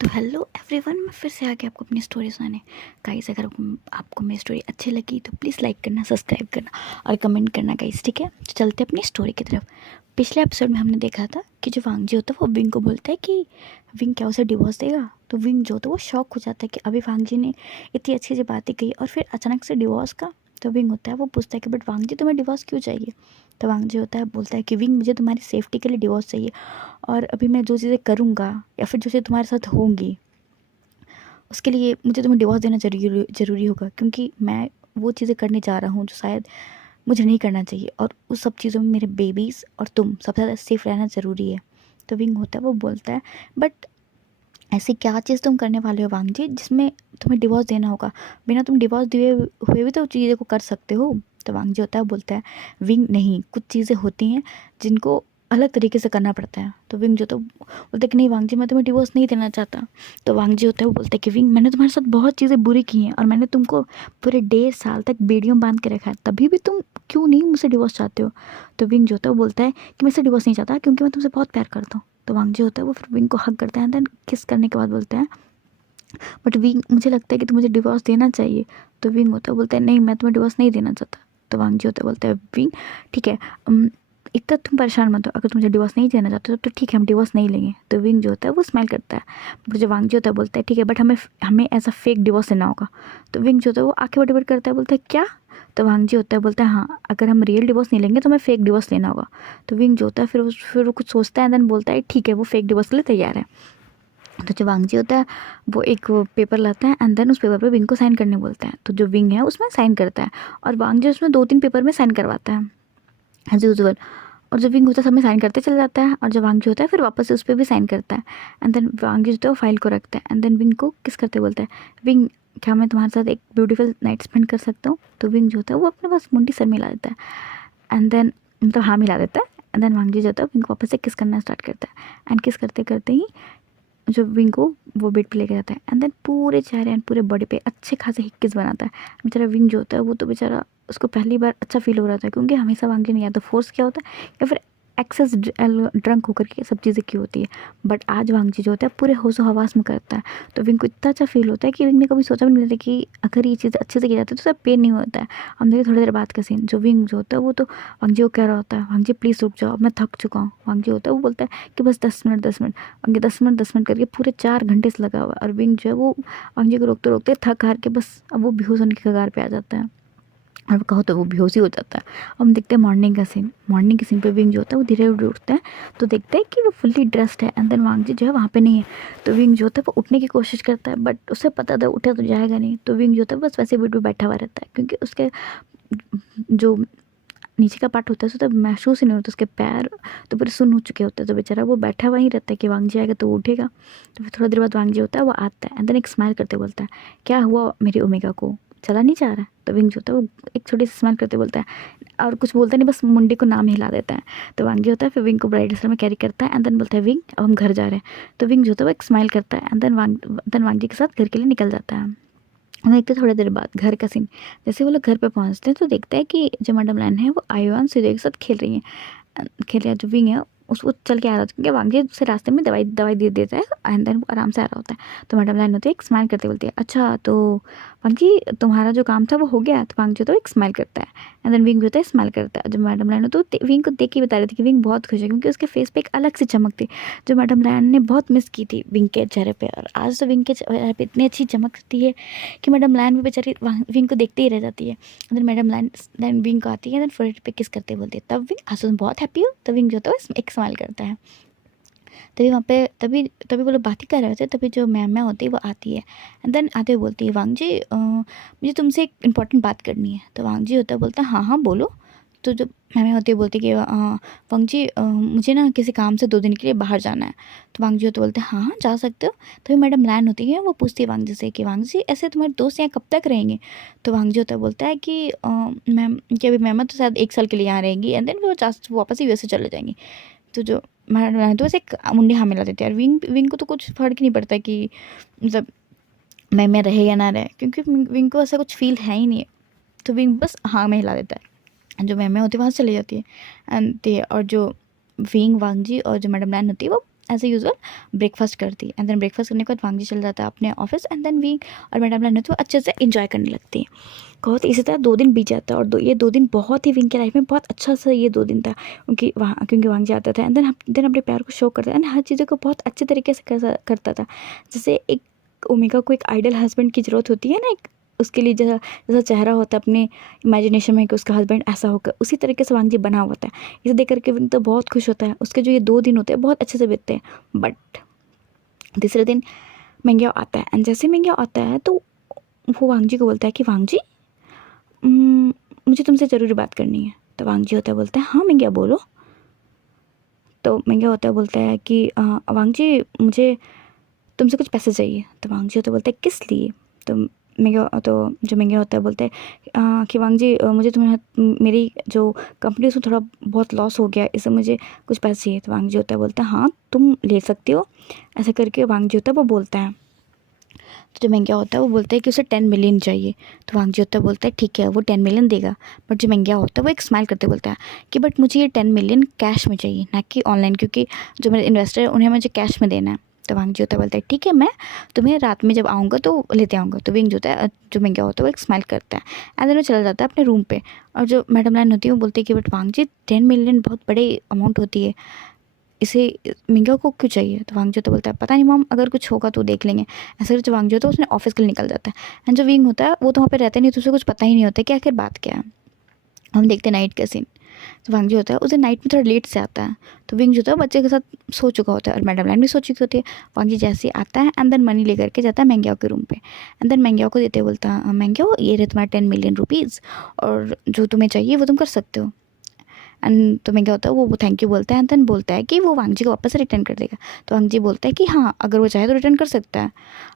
तो hello everyone, मैं फिर से आ गया आपको अपनी स्टोरी सुनाने। गाइस, अगर आपको मेरी स्टोरी अच्छी लगी तो प्लीज़ लाइक करना, सब्सक्राइब करना और कमेंट करना गाइस, ठीक है। तो चलते अपनी स्टोरी की तरफ। पिछले एपिसोड में हमने देखा था कि जो वांगजी होता है वो विंग को बोलता है कि विंग क्या उसे डिवोर्स देगा। तो विंग जो होता है वो शॉक हो जाता है कि अभी वांगजी ने इतनी अच्छी अच्छी बातें कही और फिर अचानक से डिवोर्स का। तो विंग होता है वो पूछता है कि बट वांगजी तुम्हें डिवोर्स क्यों चाहिए। तो वांगजी होता है बोलता है कि विंग मुझे तुम्हारी सेफ्टी के लिए डिवोर्स चाहिए, और अभी मैं जो चीज़ें करूँगा या फिर जो चीज़ें तुम्हारे साथ होंगी उसके लिए मुझे तुम्हें डिवोर्स देना ज़रूरी होगा, क्योंकि मैं वो चीज़ें करने जा रहा हूँ जो शायद मुझे नहीं करना चाहिए, और उस सब चीज़ों में मेरे बेबीज़ और तुम सबसे ज़्यादा सेफ रहना ज़रूरी है। तो विंग होता है वो बोलता है बट ऐसी क्या चीज़ तुम करने वाले हो वांगजी जिसमें तुम्हें डिवोर्स देना होगा। बिना तुम डिवोर्स दिए हुए भी तो चीज़ें को कर सकते हो। तो वांगजी होता है बोलता है विंग नहीं, कुछ चीज़ें होती हैं जिनको अलग तरीके से करना पड़ता है। तो विंग जो तो बोलता है कि नहीं वांगजी, मैं तुम्हें डिवोर्स नहीं देना चाहता। तो वांगजी होता है वो बोलता है कि विंग, मैंने तुम्हारे साथ बहुत चीज़ें बुरी की हैं और मैंने तुमको पूरे 1.5 साल तक बेड़ियों में बांध के रखा है, तभी भी तुम क्यों नहीं मुझसे डिवोर्स चाहते हो। तो विंग जो होता है वो बोलता है कि मैं इससे डिवोर्स नहीं चाहता क्योंकि मैं तुमसे बहुत प्यार करता हूँ। तो वांगजी होता है वो फिर विंग को हग करता है, देन किस करने के बाद बोलता है बट विंग, मुझे लगता है कि तुम मुझे डिवोर्स देना चाहिए। तो विंग होता है बोलता है नहीं, मैं तुम्हें डिवोर्स नहीं देना चाहता। तो वांगजी होता है बोलता है विंग ठीक है, इतना तुम परेशान मत हो, अगर तुम मुझे डिवोर्स नहीं देना चाहते हो तो ठीक है, हम डिवोर्स नहीं लेंगे। तो विंग जो होता है वो स्माइल करता है। बट जो वांगजी होता है बोलता है ठीक है, बट हमें हमें ऐसा फेक डिवोर्स लेना होगा। तो विंग जो होता है वो आंखें बड़ी बड़ी करता है, बोलता है क्या। तो वांगजी होता है बोलता है हाँ, अगर हम रियल डिवोर्स नहीं लेंगे तो हमें फेक डिवोर्स लेना होगा। तो विंग जो होता है फिर वो कुछ सोचता है, देन बोलता है ठीक है, वो फेक डिवोर्स के लिए तैयार है। तो जो वांगजी होता है वो एक पेपर लाता है एंड देन उस पेपर पे विंग को साइन करने बोलता है। तो जो विंग है उसमें साइन करता है और वांगजी उसमें 2-3 पेपर में साइन करवाता है एज यूजुअल। और जो विंग होता है सब में साइन करते चला जाता है, और जो वांगजी होता है फिर वापस से उस पर भी साइन करता है। एंड देन वांगजी जो होता है वो फाइल को रखता है एंड देन विंग को किस करते बोलता है विंग, क्या मैं तुम्हारे साथ एक ब्यूटीफुल नाइट स्पेंड कर सकता हूँ। तो विंग जो होता है वो अपने पास मुंडी सर मिला देता है एंड देन मतलब हाँ मिला देता है। एंड देन वांगजी जो होता है विंग को वापस से किस करना स्टार्ट करता है एंड किस करते करते ही जो विंग को वो बेड पे लेके जाता है एंड देन पूरे चेहरे एंड पूरे बॉडी पे अच्छे खासे हिक्किस बनाता है। बेचारा विंग जो होता है वो तो बेचारा, उसको पहली बार अच्छा फील हो रहा था, क्योंकि हमेशा वांगजी ने या तो फोर्स किया होता है या फिर एक्सेस ड्रंक होकर के सब चीज़ें की होती है। बट आज वांगजी जो होता है पूरे होशो हवास में करता है। तो विंग को इतना अच्छा फील होता है कि विंग ने कभी सोचा भी नहीं था कि अगर ये चीज़ अच्छे से की जाती है तो उसका पेन नहीं होता है। हम देखिए थोड़ी देर बाद का सीन, जो विंग जो होता है वो तो वांगजी को कह रहा होता है वांगजी प्लीज़ रुक जाओ, मैं थक चुका हूँ। वांगजी होता है वो बोलता है कि बस 10 मिनट 10 मिनट। वांगजी 10 मिनट करके पूरे 4 घंटे से लगा हुआ है, और विंग जो है वो वांगजी को रोकते रोकते थक हार के बस अब वो बेहोश होने की कगार पे आ जाता है, और कहो तो वो बेहोश ही हो जाता है। अब हम देखते हैं मॉर्निंग का सीन। मॉर्निंग के सीन पे विंग जो होता है वो धीरे धीरे उठता है, तो देखते हैं कि वो फुल्ली ड्रेस्ड है एंड देन वांगजी जो है वहाँ पे नहीं है। तो विंग जो होता है वो उठने की कोशिश करता है, बट उसे पता था उठा तो जाएगा नहीं। तो विंग जो होता है बस वैसे बेड पे बैठा हुआ रहता है, क्योंकि उसके जो नीचे का पार्ट होता है उसे तो महसूस ही नहीं होता, उसके पैर तो पूरे सुन्न हो चुके होते हैं। तो बेचारा वो बैठा हुआ ही रहता है कि वांगजी आएगा तो वो उठेगा। तो फिर थोड़ा देर बाद वांगजी होता है वो आता है एंड देन एक स्माइल करते बोलता है क्या हुआ मेरी ओमेगा को, चला नहीं जा रहा है। तो विंग जो होता है वो एक छोटी सी स्माइल करते बोलता है और कुछ बोलता नहीं, बस मुंडी को नाम हिला देता है। तो वांगजी होता है फिर विंग को ब्राइडल सर में कैरी करता है एंड देन बोलता है विंग अब हम घर जा रहे हैं। तो विंग जो होता है वो एक स्माइल करता है एंड देन वांगजी के साथ घर के लिए निकल जाता है। हम देखते थोड़ी देर बाद घर का सीन। जैसे वो लोग घर पे पहुंचते हैं तो देखते हैं कि जो मैडम लाइन है वो आयुआन सूर्य के साथ खेल रही हैं। खेल रहा जो विंग है उसको चल के आ रहा होता है, क्योंकि वांगजी उसे रास्ते में दवाई दवाई दे देता है एंड देन वो आराम से आ रहा होता है। तो मैडम लाइन होती है एक स्माइल करते बोलती है अच्छा तो वांगजी तुम्हारा जो काम था वो हो गया। तो वांगजी तो एक स्माइल करता है एंड देन विंग भी होता है स्माइल करता है। जब मैडम लाइन होती है तो विंग को देख के बता रही थी कि विंग बहुत खुश है, क्योंकि उसके फेस पे एक अलग सी चमक थी जो मैडम लाइन ने बहुत मिस की थी विंग के चेहरे पे। और आज तो विंग के चेहरे पे इतनी अच्छी चमकती है कि मैडम लाइन भी बेचारी विंग को देखते ही रह जाती है। Then madam line then wing को आती है, देन फोरहेड पे किस करते बोलती है तब विंग आज तुम बहुत हैप्पी हो। तो विंग जो होता है वो एक स्माइल करता है। तभी वहाँ पे तभी तभी वो लोग बात ही कर रहे होते, तभी जो मैम होती है वो आती है एंड देन आते हुए बोलती है वांगजी मुझे तुमसे एक इम्पॉर्टेंट बात करनी है। तो वांगजी होता है बोलता है हाँ हाँ बोलो। तो जो मैम होती है बोलती है कि वांगजी मुझे ना किसी काम से 2 दिन के लिए बाहर जाना है। तो वांगजी होता बोलते हैं हाँ हाँ जा सकते हो। तभी मैडम लाइन होती है वो पूछती है वांगजी से कि वांगजी ऐसे तुम्हारे दोस्त यहाँ कब तक रहेंगे। तो वांगजी होता बोलता है कि मैम कि अभी मैम तो शायद 1 साल के लिए यहाँ रहेंगी एंड देन वो वापस ही वैसे चले जाएंगी। तो जो मैं तो बस एक मुंडी हाँ मिला देती है, और विंग विंग को तो कुछ फर्क ही नहीं पड़ता कि मतलब मैं रहे या ना रहे, क्योंकि विंग को ऐसा कुछ फील है ही नहीं है। तो विंग बस हाँ में हिला देता है, जो मैं होती है वहाँ से चली जाती है एंड और जो विंग वांगजी और जो मैडम लाइन होती है वो एज ए यूजल ब्रेकफास्ट करती है। एंड देन ब्रेकफास्ट करने के बाद वांग जी चल जाता है अपने ऑफिस। एंड देन वी और मैडम लाइन तो अच्छे से इंजॉय करने लगती है। कहो तो इसी तरह 2 दिन बीत जाता है और ये 2 दिन बहुत ही विंग के लाइफ में बहुत अच्छा सा ये 2 दिन था, क्योंकि वांग जी आता था एंड देन अपने प्यार को शो करता है एंड हर चीज़ों को बहुत अच्छे तरीके से करता था। जैसे एक ओमेगा को एक आइडल हस्बैंड की ज़रूरत होती है ना, एक उसके लिए जैसा जैसा चेहरा होता है अपने इमेजिनेशन में कि उसका हस्बैंड ऐसा होगा, उसी तरीके से वांग जी बना होता है। इसे देख करके विंग तो बहुत खुश होता है। उसके जो ये 2 दिन होते हैं बहुत अच्छे से बीतते हैं। बट तीसरे दिन मेंग्याओ आता है एंड जैसे मेंग्याओ आता है तो वो वांग जी को बोलता है कि वांग जी मुझे तुमसे ज़रूरी बात करनी है। तो वांग जी होता है बोलता है हाँ मेंग्याओ बोलो। तो मेंग्याओ होता है बोलता है कि वांग जी मुझे तुमसे कुछ पैसे चाहिए। तो वांग जी होता है बोलता है किस लिए। तो जो मेंग्याओ होता है बोलता है कि वांग जी मुझे तुम्हें मेरी जो कंपनी उसमें थोड़ा बहुत लॉस हो गया, इससे मुझे कुछ पैसे चाहिए। तो वांग जी होता है बोलता है हाँ तुम ले सकते हो। ऐसा करके वांग जी होता है वो बोलता है। तो जो मेंग्याओ होता है वो बोलता है कि उसे 10 मिलियन चाहिए। तो वांग जी होता है बोलता है ठीक है वो 10 मिलियन देगा। बट जो मेंग्याओ होता है वो एक स्माइल करते बोलता है कि बट मुझे ये 10 मिलियन कैश में चाहिए, ना कि ऑनलाइन, क्योंकि जो मेरे इन्वेस्टर है उन्हें मुझे कैश में देना है। तो वांग जी होता है बोलता है ठीक है मैं तुम्हें रात में जब आऊँगा तो लेते आऊँगा। तो विंग जो होता है जो मेंग्याओ होता है वो एक स्माइल करता है एंड देन वो चला जाता है अपने रूम पे। और जो मैडम लाइन होती है वो बोलती है कि बट वांग जी 10 मिलियन बहुत बड़ी अमाउंट होती है, इसे मेंग्याओ को क्यों चाहिए। तो वांग जो तो बोलता है पता नहीं मॉम, अगर कुछ होगा तो देख लेंगे। ऐसा जो वांग जो तो उसने ऑफिस के लिए निकल जाता है एंड जो विंग होता है वो तो वहाँ पे रहता नहीं, तो उसे कुछ पता ही नहीं होता कि आखिर बात क्या है। हम देखते हैं नाइट का सीन। तो वांग जो होता है उसे नाइट में थोड़ा लेट से आता है। तो विंग जो होता है बच्चे के साथ सो चुका होता है और मैडम लाइन भी सो चुकी होती है। वांग जी जैसे ही आता है एंड देन मनी लेकर के जाता है मेंग्याओ के रूम पे। एंड देन मेंग्याओ को देते बोलता है मेंग्याओ ये रहे तुम्हारा 10 मिलियन रुपीज़ और जो तुम्हें चाहिए वो तुम कर सकते हो। एंड तो मैं क्या होता है वो थैंक यू बोलता है एंड देन बोलता है कि वो वांग जी को वापस रिटर्न कर देगा। तो वांग जी बोलता है कि हाँ अगर वो चाहे तो रिटर्न कर सकता है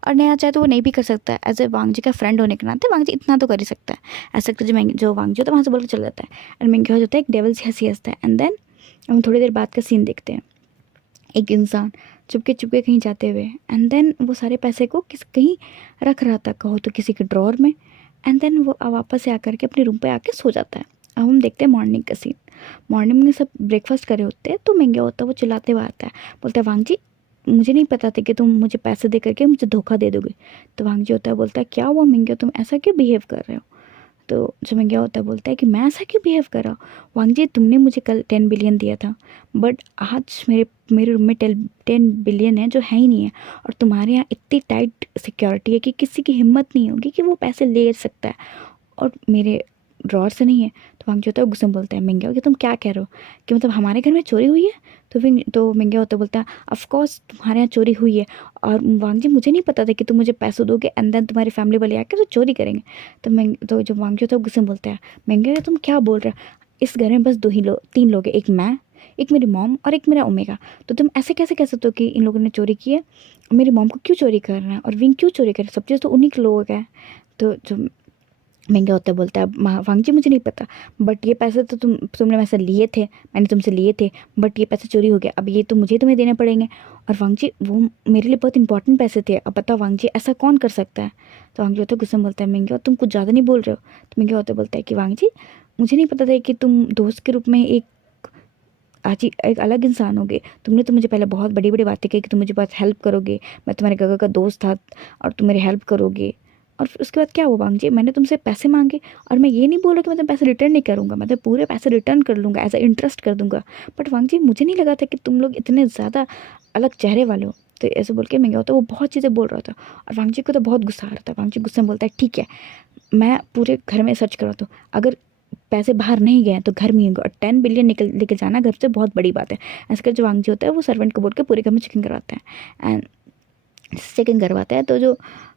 और नहीं चाहे तो वो नहीं भी कर सकता है। एज ए वांग जी का फ्रेंड होने के नाते वांग जी इतना तो कर ही सकता है। ऐसा करके जो वांग जी होता है वहाँ से बोल के चला जाता है एंड मैं क्या हो जाता है एक डेवल से हंसी हंसता है। एंड देन हम थोड़ी देर बाद का सीन देखते हैं। एक इंसान चुपके चुपके कहीं जाते हुए एंड देन वो सारे पैसे को कहीं रख रहा था, कहो तो किसी के ड्रॉर में। एंड देन वो वापस से आकर के अपने रूम पे आके सो जाता है। अब हम देखते हैं मॉर्निंग का सीन। मॉर्निंग में सब ब्रेकफास्ट करे होते हैं तो मेंग्या होता है वो चिल्लाते हुए आता है, बोलता है वांग जी मुझे नहीं पता था कि तुम मुझे पैसे दे करके मुझे धोखा दे दोगे। तो वांग जी होता है बोलता है क्या हुआ मेंग्या, तुम ऐसा क्यों बिहेव कर रहे हो। तो जो मेंग्या होता है बोलता है कि मैं ऐसा क्यों बिहेव कर रहा हूँ। वांग जी तुमने मुझे कल 10 बिलियन दिया था बट आज मेरे रूम में 10 बिलियन है जो है ही नहीं है और तुम्हारे यहाँ इतनी टाइट सिक्योरिटी है कि किसी की हिम्मत नहीं होगी कि वो पैसे ले सकता है और मेरे ड्रॉर से नहीं है। तो वांग जी होता है गुस्से में बोलता है मेंग्या कि तुम क्या कह रहे हो कि मतलब हमारे घर में चोरी हुई है। तो मेंग्या होता बोलता है ऑफ कोर्स तुम्हारे यहाँ चोरी हुई है और वांग जी मुझे नहीं पता था कि तुम मुझे पैसे दोगे एंड देन तुम्हारी फैमिली वाले आके तो चोरी करेंगे। तो जो वांग जी होता है गुस्से में बोलता है मेंग्या तुम क्या बोल रहे हो, इस घर में बस 3 लोग हैं, एक मैं, एक मेरी मॉम और एक मेरा ओमेगा। तो तुम ऐसे कैसे कह सकते हो कि इन लोगों ने चोरी की है, मेरी मॉम को क्यों चोरी कर रहे हैं और विंग क्यों चोरी कर रहे हैं, सब चीज़ तो उन्हीं के लोग हैं। तो जो महंगा होता है बोलता है वांग जी मुझे नहीं पता बट ये पैसे तो तुमने वैसे लिए थे, मैंने तुमसे लिए थे बट ये पैसे चोरी हो गए, अब ये तो तुम्हें देने पड़ेंगे और वांग जी वो मेरे लिए बहुत इंपॉर्टेंट पैसे थे, अब बताओ वांग जी ऐसा कौन कर सकता है। तो वांग जी होता है गुस्से में बोलता है महंगा तुम कुछ ज़्यादा नहीं बोल रहे हो। तो महंगा होता है बोलता है कि वांग जी मुझे नहीं पता था कि तुम दोस्त के रूप में आज ही एक अलग इंसान होगे। तुमने तो मुझे पहले बहुत बड़ी बड़ी बातें कही कि तुम मुझे बहुत हेल्प करोगे, मैं तुम्हारे गगा का दोस्त था और तुम मेरी हेल्प करोगे और फिर उसके बाद क्या हुआ वांग जी, मैंने तुमसे पैसे मांगे और मैं ये नहीं बोल रहा कि मैं तुम्हें पैसे रिटर्न नहीं करूँगा, मैं तो पूरे पैसे रिटर्न कर लूँगा, एज अ इंटरेस्ट कर दूँगा। बट वांग जी मुझे नहीं लगा था कि तुम लोग इतने ज़्यादा अलग चेहरे वाले हो। तो ऐसे बोल के मैं गया होता वो बहुत चीज़ें बोल रहा था और वांग जी को तो बहुत गुस्सा आ रहा था। वांग जी गुस्से में बोलता है ठीक है मैं पूरे घर में सर्च करा, तो अगर पैसे बाहर नहीं गए तो घर में ही होंगे और 10 बिलियन लेके जाना घर से बहुत बड़ी बात है। ऐसे कर जो वांग जी होता है वो सर्वेंट को बोल के पूरे घर में चेकिंग करवाता है एंड चेकिंग करवाता है। तो जो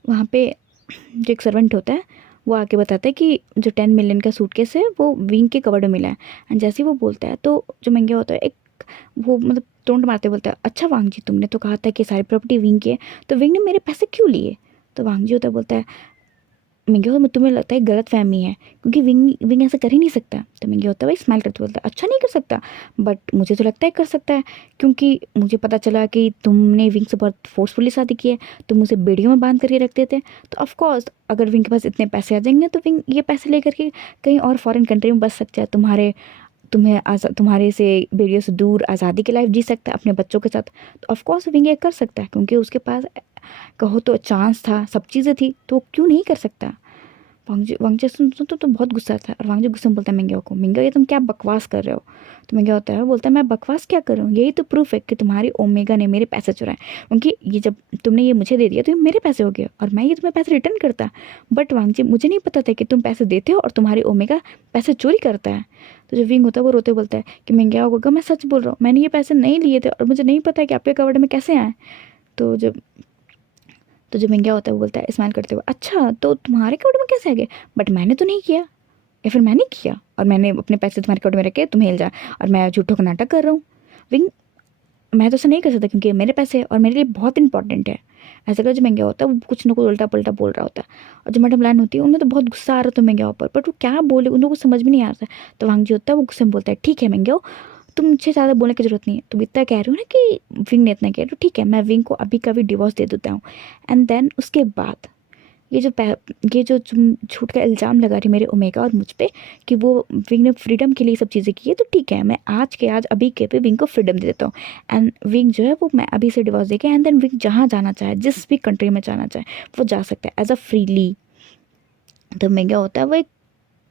वहाँ पे जो एक सर्वेंट होता है वो आके बताता है कि जो 10 मिलियन का सूटकेस है वो विंग के कवर्ड में मिला है। एंड जैसे ही वो बोलता है तो जो महंगा होता है एक वो मतलब टोंट मारते बोलता है अच्छा वांग जी तुमने तो कहा था कि सारी प्रॉपर्टी विंग की है तो विंग ने मेरे पैसे क्यों लिए। तो वांग जी होता है बोलता है महंगे हो तुम्हें लगता है गलत फहमी है क्योंकि विंग विंग ऐसा कर ही नहीं सकता। तो महंगे होता है भाई स्माइल करते बोलता है अच्छा नहीं कर सकता बट मुझे तो लगता है कर सकता है क्योंकि मुझे पता चला कि तुमने विंग से बहुत फोर्सफुली शादी की है, तुम उसे बेड़ियों में बांध करके रखते थे। तो ऑफकोर्स अगर विंग के पास इतने पैसे आ जाएंगे तो विंग ये पैसे लेकर के कहीं और फॉरेन कंट्री में बस सकता है, तुम्हें तुम्हारे से बेड़ियों से दूर आज़ादी की लाइफ जी सकता है अपने बच्चों के साथ। तो ऑफकोर्स विंग ये कर सकता है, क्योंकि उसके पास कहो तो चांस था, सब चीज़ें थी, तो वो क्यों नहीं कर सकता। वांगजी सुन सुन तो बहुत गुस्सा था, और वांगजी गुस्से में बोलता है मिंग्यो को, मिंग्यो ये तुम क्या बकवास कर रहे हो। तो मिंग्यो होता है, बोलता है मैं बकवास क्या कर रहा हूँ, यही तो प्रूफ है कि तुम्हारी ओमेगा ने मेरे पैसे चुराए, क्योंकि ये जब तुमने ये मुझे दे दिया तो ये मेरे पैसे हो गए और मैं ये तुम्हें पैसे रिटर्न करता। बट वांगजी मुझे नहीं पता था कि तुम पैसे देते हो और तुम्हारी ओमेगा पैसे चोरी करता है। तो जो विंग होता है वो रोते बोलता है कि मिंग्यो होगा, मैं सच बोल रहा हूँ, मैंने ये पैसे नहीं लिए थे और मुझे नहीं पता है कि आपके कवर्ड में कैसे आए। तो जो मिंग्या होता है वो बोलता है स्माइल करते हुए, अच्छा तो तुम्हारे अकाउंट में कैसे आ गए, बट मैंने तो नहीं किया, या फिर मैंने किया और मैंने अपने पैसे तुम्हारे अकाउंट में रखे तुम्हें हिल जा, और मैं झूठों का नाटक कर रहा हूँ। विंग मैं तो ऐसा नहीं कर सकता क्योंकि ये मेरे पैसे और मेरे लिए बहुत इंपॉर्टेंट है। ऐसा कर जो महंगा होता है वो कुछ ना कुछ उल्टा पुल्टा बोल रहा होता है, और जो मैडम लाइन होती है उन्हें तो बहुत गुस्सा आ रहा था महंगा ऊपर, बट वो क्या बोले उन लोगों को समझ में नहीं आ रहा। तो वांग जी होता है वो गुस्से में बोलता है, ठीक है महंगे हो, तुम मुझे ज़्यादा बोलने की जरूरत नहीं है, तुम इतना कह रहे हो ना कि विंग ने इतना कह रहे हो, ठीक है मैं विंग को अभी का भी डिवोर्स दे देता हूँ। एंड देन उसके बाद ये जो झूठ का इल्ज़ाम लगा रही मेरे ओमेगा और मुझ पे कि वो विंग ने फ्रीडम के लिए सब चीज़ें की है, तो ठीक है मैं आज के आज अभी के पे विंग को फ्रीडम दे देता हूँ। एंड विंग जो है वो मैं अभी से डिवोर्स देके एंड देन विंग जहाँ जाना चाहे जिस भी कंट्री में जाना चाहे वो जा सकता है एज अ फ्रीली। तो मेगा होता है वो एक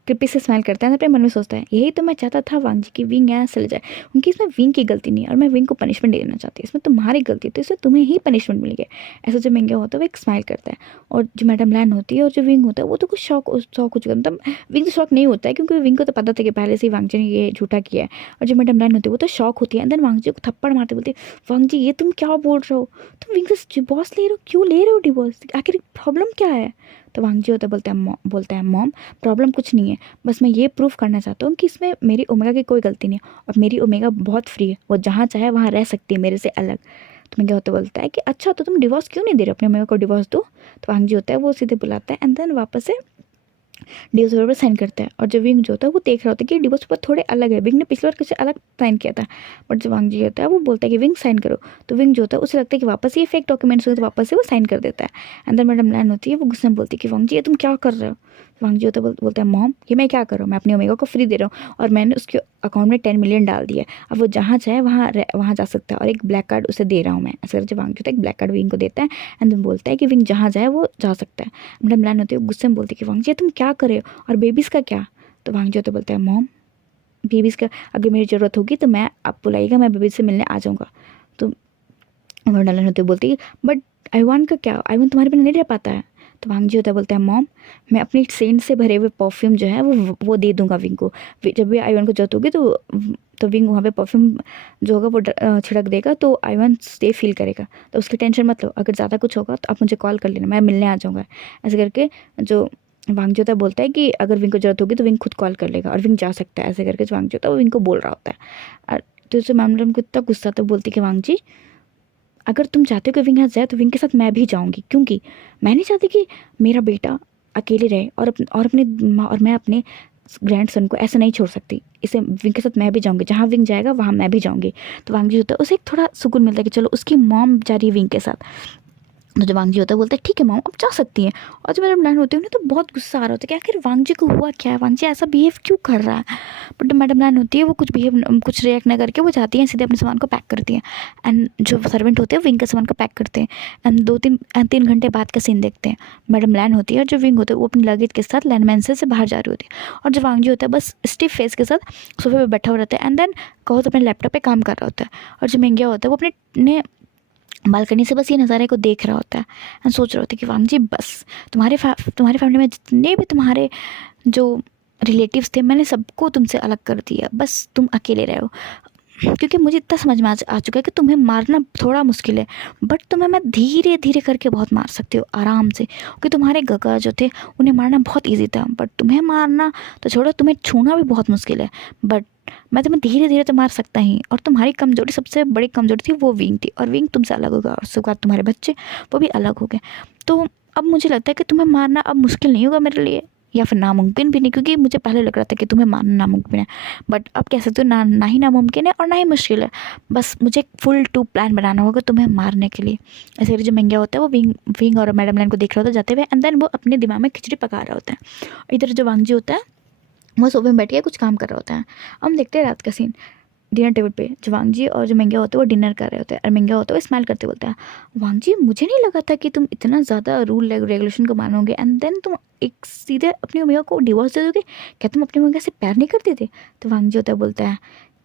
कृपी से स्माइल करता है, अपने मन में सोचता है यही तो मैं चाहता था वांग जी की विंग यहाँ चले जाए, उनकी इसमें विंग की गलती नहीं है और मैं विंग को पनिशमेंट देना चाहती हूँ, इसमें तुम्हारी गलती है तो इसमें तुम्हें ही पनिशमेंट मिल गया। ऐसा जो महंगा होता है वो एक स्माइल करता है, और जो मैडम लैन होती है और जो विंग होता है वो तो कुछ शौक हो चुका, मतलब विंग तो शौक नहीं होता है क्योंकि विंग को तो पता था कि पहले से ही वांग जी ने ये झूठा किया है। और जो मैडम लैन होती है वो तो शौक होती है, एंड देन वांग जी को थप्पड़ मारते बोलती है, वांग जी ये तुम क्या बोल रहे हो, तुम विंग से डिवोर्स ले रहे हो, क्यों ले रहे हो डिवोर्स, आखिर प्रॉब्लम क्या है। तो वांग जी होता बोलता है मॉम प्रॉब्लम कुछ नहीं है, बस मैं ये प्रूफ करना चाहता हूँ कि इसमें मेरी ओमेगा की कोई गलती नहीं है और मेरी ओमेगा बहुत फ्री है, वो जहाँ चाहे वहाँ रह सकती है मेरे से अलग। तो मैं क्या होता बोलता है कि अच्छा तो तुम डिवोर्स क्यों नहीं दे रहे अपने ओमेगा को डिवोर्स दो। तो वांग जी होता है वो सीधे बुलाता है एंड देन वापस से डिवोर्स पेपर पर साइन करता है, और जो विंग जो होता है वो देख रहा होता है कि डिवोर्स पेपर थोड़े अलग है, विंग ने पिछली बार कुछ अलग साइन किया था, बट जो वांग जी होता है वो बोलता है कि विंग साइन करो। तो विंग जो होता है उसे लगता है कि वापस ये फेक डॉक्यूमेंट्स होते तो वापस से वो साइन कर देता है। अंदर मैडम लैन होती है वो गुस्से में बोलती है कि वांग जी ये तुम क्या कर रहे हो। वांग जी होता है बोलता है मॉम ये मैं क्या कर रहा हूँ, मैं अपनी ओमेगा को फ्री दे रहा हूँ और मैंने उसके अकाउंट में 10 मिलियन डाल दिया, अब वो जहाँ चाहे वहाँ जा सकता है और एक ब्लैक कार्ड उसे दे रहा हूँ मैं। ऐसा करके वांग जी होता है एक ब्लैक कार्ड विंग को देता है एंड देन बोलता है कि विंग जहाँ जाए वो जा सकता है। मैडम लैन होती है गुस्से में बोलती है कि वांग जी तुम क्या करे हो और बेबीज़ का क्या। तो वांग जी होता बोलता है मॉम बेबीज़ का अगर मेरी ज़रूरत होगी तो मैं आप बुलाइएगा, मैं बेबीज़ से मिलने आ जाऊँगा। तो मैडम लैन होती बोलती है बट आईवान का क्या, आईवान तुम्हारे बिना नहीं रह पाता है। तो वांग जी होता बोलता है मॉम मैं अपनी सेंट से भरे हुए परफ्यूम जो है वो दे दूंगा विंग को, जब भी आईवान को जरूरत होगी तो विंग वहाँ पे परफ्यूम जो होगा वो छिड़क देगा तो आईवान सेफ फील करेगा, तो उसकी टेंशन मत लो, अगर ज़्यादा कुछ होगा तो आप मुझे कॉल कर लेना, मैं मिलने आ जाऊँगा। ऐसे करके जो वांग जी होता बोलता है कि अगर विंग को जरूरत होगी तो विंग खुद कॉल कर लेगा और विंग जा सकता है। ऐसे करके जो वांग जी होता है वो विंग को बोल रहा होता है। तो जो मैम को इतना गुस्सा तो बोलती कि वांग जी अगर तुम चाहते हो कि विंग यहाँ जाए तो विंग के साथ मैं भी जाऊंगी, क्योंकि मैं नहीं चाहती कि मेरा बेटा अकेले रहे और मैं अपने ग्रैंडसन को ऐसे नहीं छोड़ सकती, इसे विंग के साथ मैं भी जाऊंगी, जहाँ विंग जाएगा वहाँ मैं भी जाऊंगी। तो वांग जी होता है उसे एक थोड़ा सुकून मिलता है कि चलो उसकी मॉम जा रही है विंग के साथ। तो जो वांग जी होता है बोलता है ठीक है मॉम आप जा सकती हैं। और जो मेरा मैडम होती है उन्हें तो बहुत गुस्सा आ रहा होता है कि आखिर वांग जी को हुआ क्या है, वांग जी ऐसा बिहेव क्यों कर रहा है। बट मैडम लाइन होती है वो कुछ रिएक्ट ना करके वो जाती हैं सीधे अपने सामान को पैक करती हैं, एंड जो सर्वेंट होते हैं विंग के सामान को पैक करते हैं। एंड 2-3 घंटे बाद का सीन देखते हैं, मैडम लैन होती है और जो विंग होते हैं वो अपनी लगेज के साथ लैंडमैन से बाहर जा रही होती है, और जो वांग जी होता है बस स्टिफ फेस के साथ सोफे पे बैठा हुआ रहता है एंड देन कहो तो अपने लैपटॉप पे काम कर रहा होता है। और जो महंगा होता है वो अपने बालकनी से बस ये नज़ारे को देख रहा होता है एंड सोच रहा होता है कि वांग जी बस तुम्हारे फैमिली में जितने भी तुम्हारे जो रिलेटिव्स थे मैंने सबको तुमसे अलग कर दिया, बस तुम अकेले रहे हो, क्योंकि मुझे इतना समझ में आ चुका है कि तुम्हें मारना थोड़ा मुश्किल है बट तुम्हें मैं धीरे धीरे करके बहुत मार सकती हूँ आराम से, क्योंकि तुम्हारे गगा जो थे उन्हें मारना बहुत ईजी था, बट तुम्हें मारना तो छोड़ो तुम्हें छूना भी बहुत मुश्किल है, बट मैं तुम्हें धीरे धीरे तो मार सकता ही। और तुम्हारी कमजोरी सबसे बड़ी कमजोरी थी वो विंग थी, और विंग तुमसे अलग होगा और उसके बाद तुम्हारे बच्चे वो भी अलग हो गए। तो अब मुझे लगता है कि तुम्हें मारना अब मुश्किल नहीं होगा मेरे लिए, या फिर नामुमकिन भी नहीं, क्योंकि मुझे पहले लग रहा था कि तुम्हें मारना नामुमकिन है, बट अब कह सकते हो ना ही नामुमकिन है और ना ही मुश्किल है, बस मुझे एक फुल टू प्लान बनाना होगा तुम्हें मारने के लिए। ऐसे जो महंगा होता है वो विंग और मैडम लाइन को देख रहा होता है जाते हुए, एंड देन वो अपने दिमाग में खिचड़ी पका रहा होता है। इधर जो वांग जी होता है वो सोफे में बैठ के कुछ काम कर रहा होता है। हम देखते हैं रात का सीन। डिनर टेबल पे जो वांगजी और जो मेंग्या होते हैं वो डिनर कर रहे होते हैं, और मेंग्या होता है वो स्माइल करते बोलता है, वांगजी मुझे नहीं लगा था कि तुम इतना ज़्यादा रूल रेगुलेशन को मानोगे, एंड देन तुम एक सीधे अपनी ओमेगा को डिवोर्स दे दोगे। क्या तुम अपनी ओमेगा से प्यार नहीं करते थे? तो वांगजी होता है बोलता है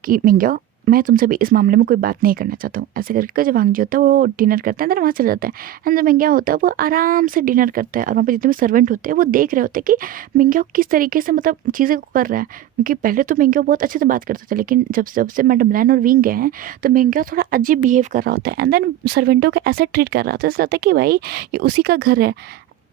कि मेंग्या मैं तुमसे भी इस मामले में कोई बात नहीं करना चाहता हूँ। ऐसे करके जो वांगजी होता है वो डिनर करता है, देन वहाँ चला जाता है। एंड जो मेंग्या होता है वो आराम से डिनर करता है, और वहाँ पे जितने भी सर्वेंट होते हैं वो देख रहे होते हैं कि मेंग्या किस तरीके से मतलब चीज़ें को कर रहा है। क्योंकि पहले तो मेंग्या बहुत अच्छे से बात करता था, लेकिन जब जब से मैडम लैन और विंग गए हैं तो मेंग्या थोड़ा अजीब बिहेव कर रहा होता है, एंड देन सर्वेंटों को ऐसा ट्रीट कर रहा होता है, ऐसा लगता है कि भाई ये उसी का घर है।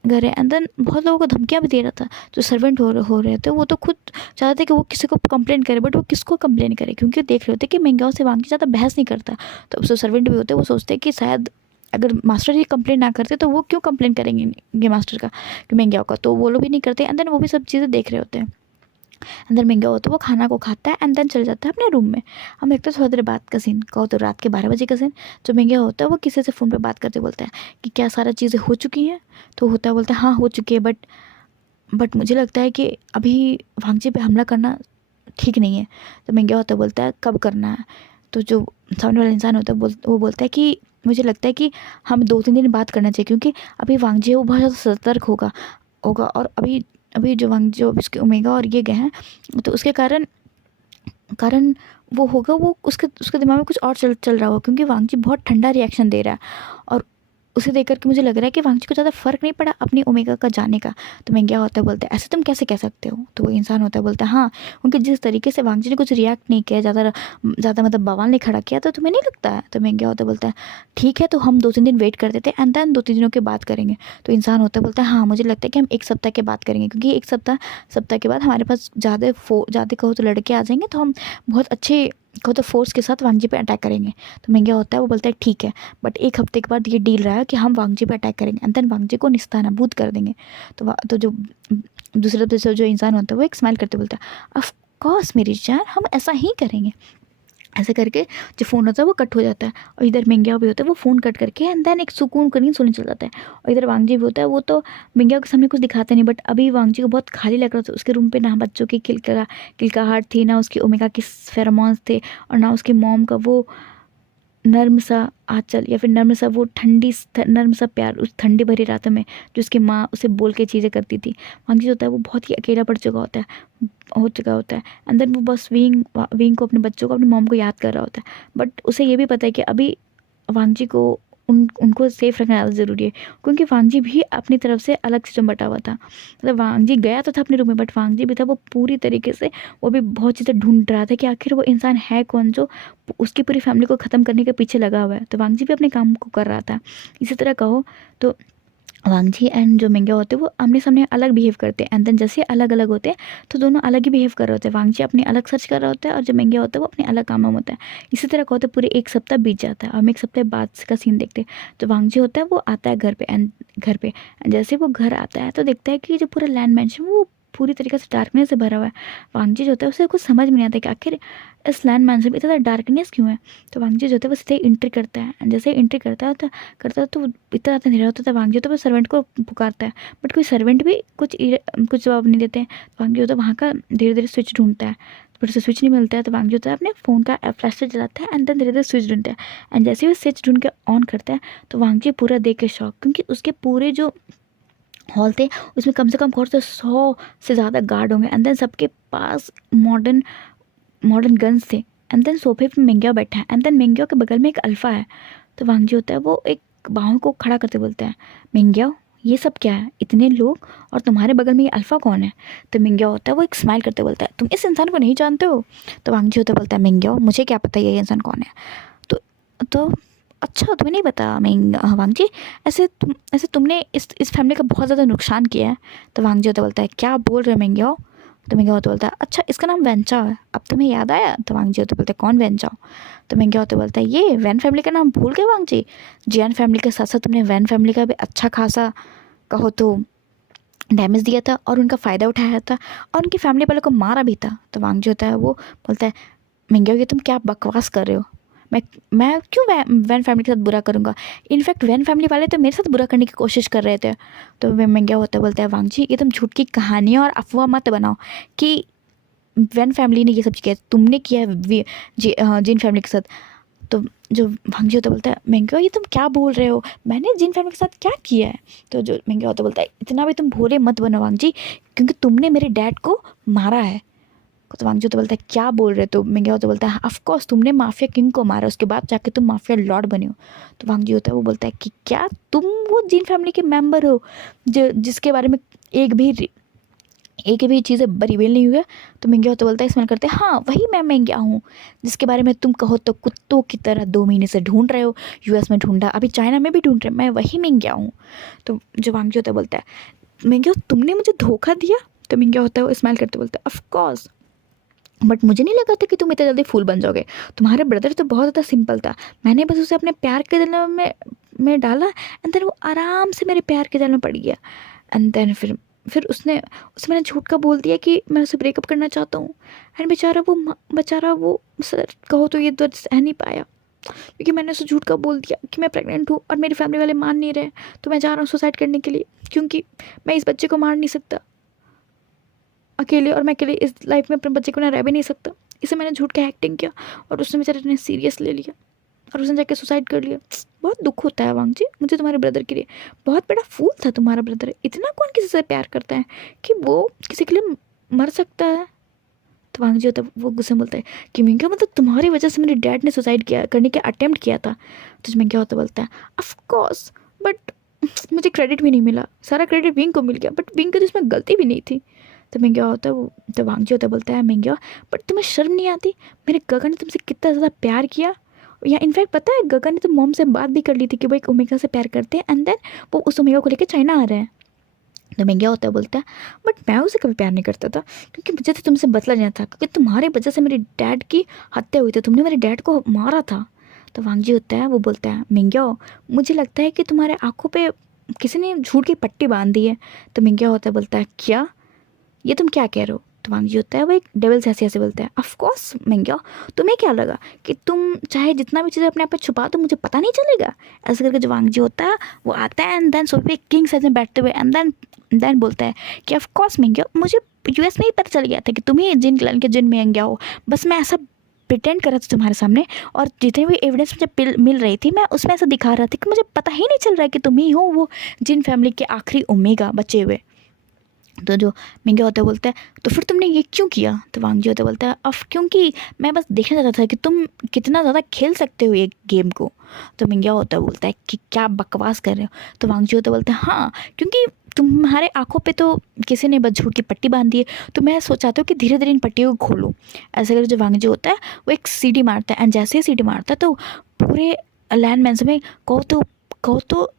एंड देन बहुत लोगों को धमकियाँ भी दे रहा था। जो सर्वेंट हो रहे थे वो तो खुद चाहते थे कि वो किसी को कंप्लेन करे, बट वो किसको कंप्लेन करे, क्योंकि वो देख रहे होते कि मेंग्याओं से वांगी ज़्यादा बहस नहीं करता। तो जो सर्वेंट भी होते हैं वो सोचते हैं कि शायद अगर मास्टर ही कंप्लेन ना करते तो वो क्यों कंप्लेन करेंगे मास्टर का कि मेंग्याओं का, तो वो लोग भी नहीं करते। एंड देन वो भी सब चीज़ें देख रहे होते हैं। अंदर मेंग्या होता है वो खाना को खाता है, एंड देन चल जाता है अपने रूम में। हम देखते हैं थोड़ी देर बाद का सीन, कहो तो रात के 12 बजे का सीन। जो मेंग्या होता है वो किसी से फ़ोन पे बात करते बोलता है कि क्या सारा चीज़ें हो चुकी हैं? तो होता है बोलता है हाँ हो चुकी है, बट मुझे लगता है कि अभी वांगजी पे हमला करना ठीक नहीं है। तो मेंग्या होता है बोलता है कब करना है? तो जो सामने वाला इंसान होता है वो बोलता है कि मुझे लगता है कि हम 2-3 दिन बात करना चाहिए, क्योंकि अभी वांगजी है वो बहुत ज़्यादा सतर्क होगा और अभी अभी जो वांग जो इसके ओमेगा और ये गए हैं, तो उसके कारण कारण वो होगा, वो उसके उसके दिमाग में कुछ और चल रहा होगा, क्योंकि वांगजी बहुत ठंडा रिएक्शन दे रहा है। और उसे देख कर के मुझे लग रहा है कि वांगजी को ज़्यादा फ़र्क नहीं पड़ा अपनी ओमेगा का जाने का। तो मेंग्या होता है बोलता है ऐसे तुम कैसे कह सकते हो? तो वो इंसान होता है बोलता है हाँ, उनके जिस तरीके से वांगजी ने कुछ रिएक्ट नहीं किया, ज़्यादा मतलब बवाल नहीं खड़ा किया, तो तुम्हें नहीं लगता है? तो मेंग्या होता है बोलता है ठीक है, तो हम 2-3 दिन वेट करते थे, एंड देन 2-3 दिनों के बाद करेंगे। तो इंसान होता है बोलता है हाँ, मुझे लगता है कि हम 1 सप्ताह के बाद करेंगे, क्योंकि 1 सप्ताह के बाद हमारे पास ज़्यादा कहो तो लड़के आ जाएंगे, तो हम बहुत अच्छे कहो तो फोर्स के साथ वांगजी पे अटैक करेंगे। तो मेंग्या होता है वो बोलता है ठीक है, बट 1 हफ्ते के बाद ये डील रहा है कि हम वांगजी पे अटैक करेंगे, एंड देन वांगजी को निस्तानाबूद कर देंगे। तो जो दूसरे तरफ से जो इंसान होता है वो एक स्माइल करते बोलता है ऑफ कोर्स मेरी जान, हम ऐसा ही करेंगे। ऐसे करके जो फ़ोन होता है वो कट हो जाता है, और इधर मेंग्या भी होता है वो फ़ोन कट करके एंड देन एक सुकून का नींद सोने चल जाता है। और इधर वांगजी भी होता है वो तो मेंग्या के सामने कुछ दिखाता नहीं, बट अभी वांगजी को बहुत खाली लग रहा था। उसके रूम पे ना बच्चों की किलकाहट थी, ना उसकी ओमेगा के फेरोमोन्स थे, और ना उसकी मॉम का वो नर्म सा आंचल, या फिर नर्म सा वो नर्म सा प्यार उस ठंडी भरी रातों में जो उसकी माँ उसे बोल के चीज़ें करती थी। वांगजी होता है वो बहुत ही अकेला पड़ चुका होता है। अंदर वो बस विंग को, अपने बच्चों को, अपनी मॉम को याद कर रहा होता है। बट उसे ये भी पता है कि अभी वांगजी को उनको सेफ रखना ज़्यादा ज़रूरी है, क्योंकि वांगजी भी अपनी तरफ से अलग से बटा हुआ था। मतलब वांगजी गया तो था अपने रूम में, बट वांगजी भी था वो पूरी तरीके से, वो भी बहुत चीज़ें ढूंढ रहा था कि आखिर वो इंसान है कौन जो उसकी पूरी फैमिली को ख़त्म करने के पीछे लगा हुआ है। तो वांगजी भी अपने काम को कर रहा था। इसी तरह कहो तो वांगजी एंड जो मेंग्या होते हैं वो आमने सामने अलग बिहेव करते हैं, एंड देन जैसे अलग अलग होते हैं तो दोनों अलग ही बिहेव कर रहे होते हैं। वांगजी अपनी अलग सर्च कर रहा होता है, और जो मेंग्या होता है वो अपने अलग काम में होता है। इसी तरह का होता है, पूरे 1 सप्ताह बीत जाता है, और हम 1 सप्ताह बाद का सीन देखते हैं। तो वांगजी होता है वो आता है घर पे जैसे वो घर आता है तो देखता है कि जो पूरा लैंड मैंशन वो पूरी तरीके से डार्कनेस से भरा हुआ है। वांगजी जो होता है उसे कुछ समझ में नहीं आता कि आखिर इस लैंड मैंशन में इतना डार्कनेस क्यों है। तो वांगजी जो होता है वो सीधे एंट्री करता है, एंड जैसे एंट्री करता है तो इतना ज़्यादा अंधेरा होता है। वांगजी तो वो सर्वेंट को पुकारता है, बट कोई सर्वेंट भी कुछ जवाब नहीं देते हैं। वांगजी होता है वहाँ का धीरे धीरे स्विच ढूंढता है, बट उसे स्विच नहीं मिलता है। तो वांगजी होता है अपने फ़ोन का फ्लैश लाइट जलाता है, एंड देन धीरे धीरे स्विच ढूंढता है। एंड जैसे ही वो स्विच ढूंढ के ऑन करता है तो वांगजी पूरा देख के शॉक, क्योंकि उसके पूरे जो हॉल थे उसमें कम से कम और तो 100 से ज़्यादा गार्ड होंगे, एंड देन सबके पास मॉडर्न गन्स थे। एंड देन सोफे पे मेंग्या बैठा है, एंड देन मेंग्या के बगल में एक अल्फ़ा है। तो वांगजी होता है वो एक बाहों को खड़ा करते बोलता है मेंग्या ये सब क्या है, इतने लोग और तुम्हारे बगल में ये अल्फ़ा कौन है? तो मेंग्या होता है वो एक स्माइल करते बोलता है तुम इस इंसान को नहीं जानते हो? तो वांगजी होता है बोलता है मेंग्या मुझे क्या पता ये इंसान कौन है। तो अच्छा तुम्हें नहीं पता वांगजी, ऐसे तुमने इस फैमिली का बहुत ज़्यादा नुकसान किया है। तो वांगजी होता बोलता है क्या बोल रहे मेंग्या? तो मेंग्या होता बोलता है अच्छा इसका नाम वेंचाओ है, अब तुम्हें याद आया? तो वांगजी होता बोलता है कौन वेंचाओ? तो मेंग्या होता बोलता है ये वैन फैमिली का नाम भूल गए वांगजी? जियान फैमिली के साथ साथ तुमने वैन फैमिली का भी अच्छा खासा कहो तो डैमेज दिया था, और उनका फ़ायदा उठाया था, और उनकी फैमिली वालों को मारा भी था। तो वांगजी होता है वो बोलता है मेंग्या ये तुम क्या बकवास कर रहे हो? मैं क्यों वैन फैमिली के साथ बुरा करूँगा? इनफैक्ट वैन फैमिली वाले तो मेरे साथ बुरा करने की कोशिश कर रहे थे। तो मेंग्या होता बोलता है वांगजी ये तुम झूठ की कहानियाँ और अफवाह मत बनाओ कि वैन फैमिली ने ये सब किया, तुमने किया है जिन फैमिली के साथ। तो जो वांगजी होता बोलता है मेंग्यो ये तुम क्या बोल रहे हो, मैंने जिन फैमिली के साथ क्या किया है। तो जो मेंग्यो होता बोलता है इतना भी तुम भोले मत बनो वांगजी, क्योंकि तुमने मेरे डैड को मारा है। तो वांगजी होता बोलता है क्या बोल रहे हो। तो मेंग्यो होता बोलता है ऑफकोर्स तुमने माफिया किंग को मारा, उसके बाद जाके तुम माफिया लॉर्ड बने हो। तो वांगजी होता है वो बोलता है कि क्या तुम वो जिन फैमिली के मेंबर हो जो जिसके बारे में एक भी चीज़ें रिवील नहीं हुई है। तो मेंग्या होता बोलता है स्मेल करते हैं हाँ वही मैं मेंग्या हूँ जिसके बारे में तुम कहो तो कुत्तों की तरह 2 महीने से ढूंढ रहे हो, यूएस में ढूंढा, अभी चाइना में भी ढूंढ रहे, मैं वही मेंग्या हूँ। तो जो वांगजी होता बोलता है मेंग्या तुमने मुझे धोखा दिया। तो मेंग्या होता है वो स्माइल करते बोलता है ऑफकोर्स, बट मुझे नहीं लगा था कि तुम इतने जल्दी फूल बन जाओगे। तुम्हारे ब्रदर तो बहुत ज़्यादा सिंपल था, मैंने बस उसे अपने प्यार के दिल में डाला एंड देन वो आराम से मेरे प्यार के दिल में पड़ गया। एंड देन फिर उसने मैंने झूठ का बोल दिया कि मैं उसे ब्रेकअप करना चाहता हूँ। एंड बेचारा वो सर कहो तो ये दर्द सह नहीं पाया, क्योंकि मैंने उसे झूठ का बोल दिया कि मैं प्रेग्नेंट हूँ और मेरी फैमिली वाले मान नहीं रहे, तो मैं जा रहा हूँ सुसाइड करने के लिए, क्योंकि मैं इस बच्चे को मार नहीं सकता अकेले, और मैं अकेले इस लाइफ में अपने बच्चे को ना रह भी नहीं सकता। इसे मैंने झूठ का एक्टिंग किया और उसने बेचारे ने सीरियस ले लिया और उसने जाके सुसाइड कर लिया। बहुत दुख होता है वांगजी मुझे तुम्हारे ब्रदर के लिए, बहुत बड़ा फूल था तुम्हारा ब्रदर, इतना कौन किसी से प्यार करता है कि वो किसी के लिए मर सकता है। तो वांगजी होता है वो गुस्से में बोलता है कि मिंगा मतलब तुम्हारी वजह से मेरे डैड ने सुसाइड करने का अटेम्प्ट किया था। तो मिंगा होता बोलता है ऑफकोर्स, बट मुझे क्रेडिट भी नहीं मिला, सारा क्रेडिट विंग को मिल गया, बट विंग की तो इसमें गलती भी नहीं थी। तो मेंग्या होता है वो तो वांगजी होता बोलता है मेंग्या बट तुम्हें शर्म नहीं आती, मेरे गगन ने तुमसे कितना ज़्यादा प्यार किया, या इनफैक्ट पता है गगन ने तो मॉम से बात भी कर ली थी कि वो एक ओमेगा से प्यार करते हैं एंड देन वो उस ओमेगा को लेकर चाइना आ रहे हैं। तो मेंग्या होता है बोलता है बट मैं उसे कभी प्यार नहीं करता था, क्योंकि मुझे तो तुमसे बदला जाना था, क्योंकि तुम्हारी वजह से मेरे डैड की हत्या हुई थी, तुमने मेरे डैड को मारा था। तो वांगजी होता है वो बोलता है मेंग्या मुझे लगता है कि तुम्हारे आँखों पर किसी ने झूठ की पट्टी बांध दी है। तो मेंग्या होता है बोलता है क्या, ये तुम क्या कह रहे हो। तो वांगजी होता है वो एक डेविल से ऐसे बोलता है ऑफकोर्स मेंग्या तुम्हें क्या लगा कि तुम चाहे जितना भी चीज़ें अपने आप पे छुपा तो मुझे पता नहीं चलेगा। ऐसे करके जो वांगजी होता है वो आता है एंड देन सोफे पे किंग साइज में बैठते हुए एंड देन बोलता है कि ऑफकोर्स मेंग्या मुझे यूएस में ही पता चल गया था कि तुम ही जिन क्लैन के जिन मेंग्या हो, बस मैं ऐसा प्रिटेंड कर रहा था तुम्हारे सामने, और जितनी भी एविडेंस मुझे मिल रही थी मैं उसमें ऐसा दिखा रहा था कि मुझे पता ही नहीं चल रहा है कि तुम ही हो वो जिन फैमिली के आखिरी ओमेगा बचे हुए। तो जो मेंग्या होता है बोलता है तो फिर तुमने ये क्यों किया। तो वांगजी होता होता है अब क्योंकि मैं बस देखना चाहता था कि तुम कितना ज़्यादा खेल सकते हो ये गेम को। तो मेंग्या होता बोलता है कि क्या बकवास कर रहे हो। तो वांगजी होता बोलता है हाँ क्योंकि तुम्हारे आंखों पे तो किसी ने बस झूठ की पट्टी बांध दी है, तो मैं सोचाता हूँ कि धीरे धीरे इन पट्टियों को खोलूँ। ऐसे करके जो वांगजी होता है वो एक सीटी मारता है एंड जैसे ही सीटी मारता है तो पूरे लैंड मैंस में कहो तो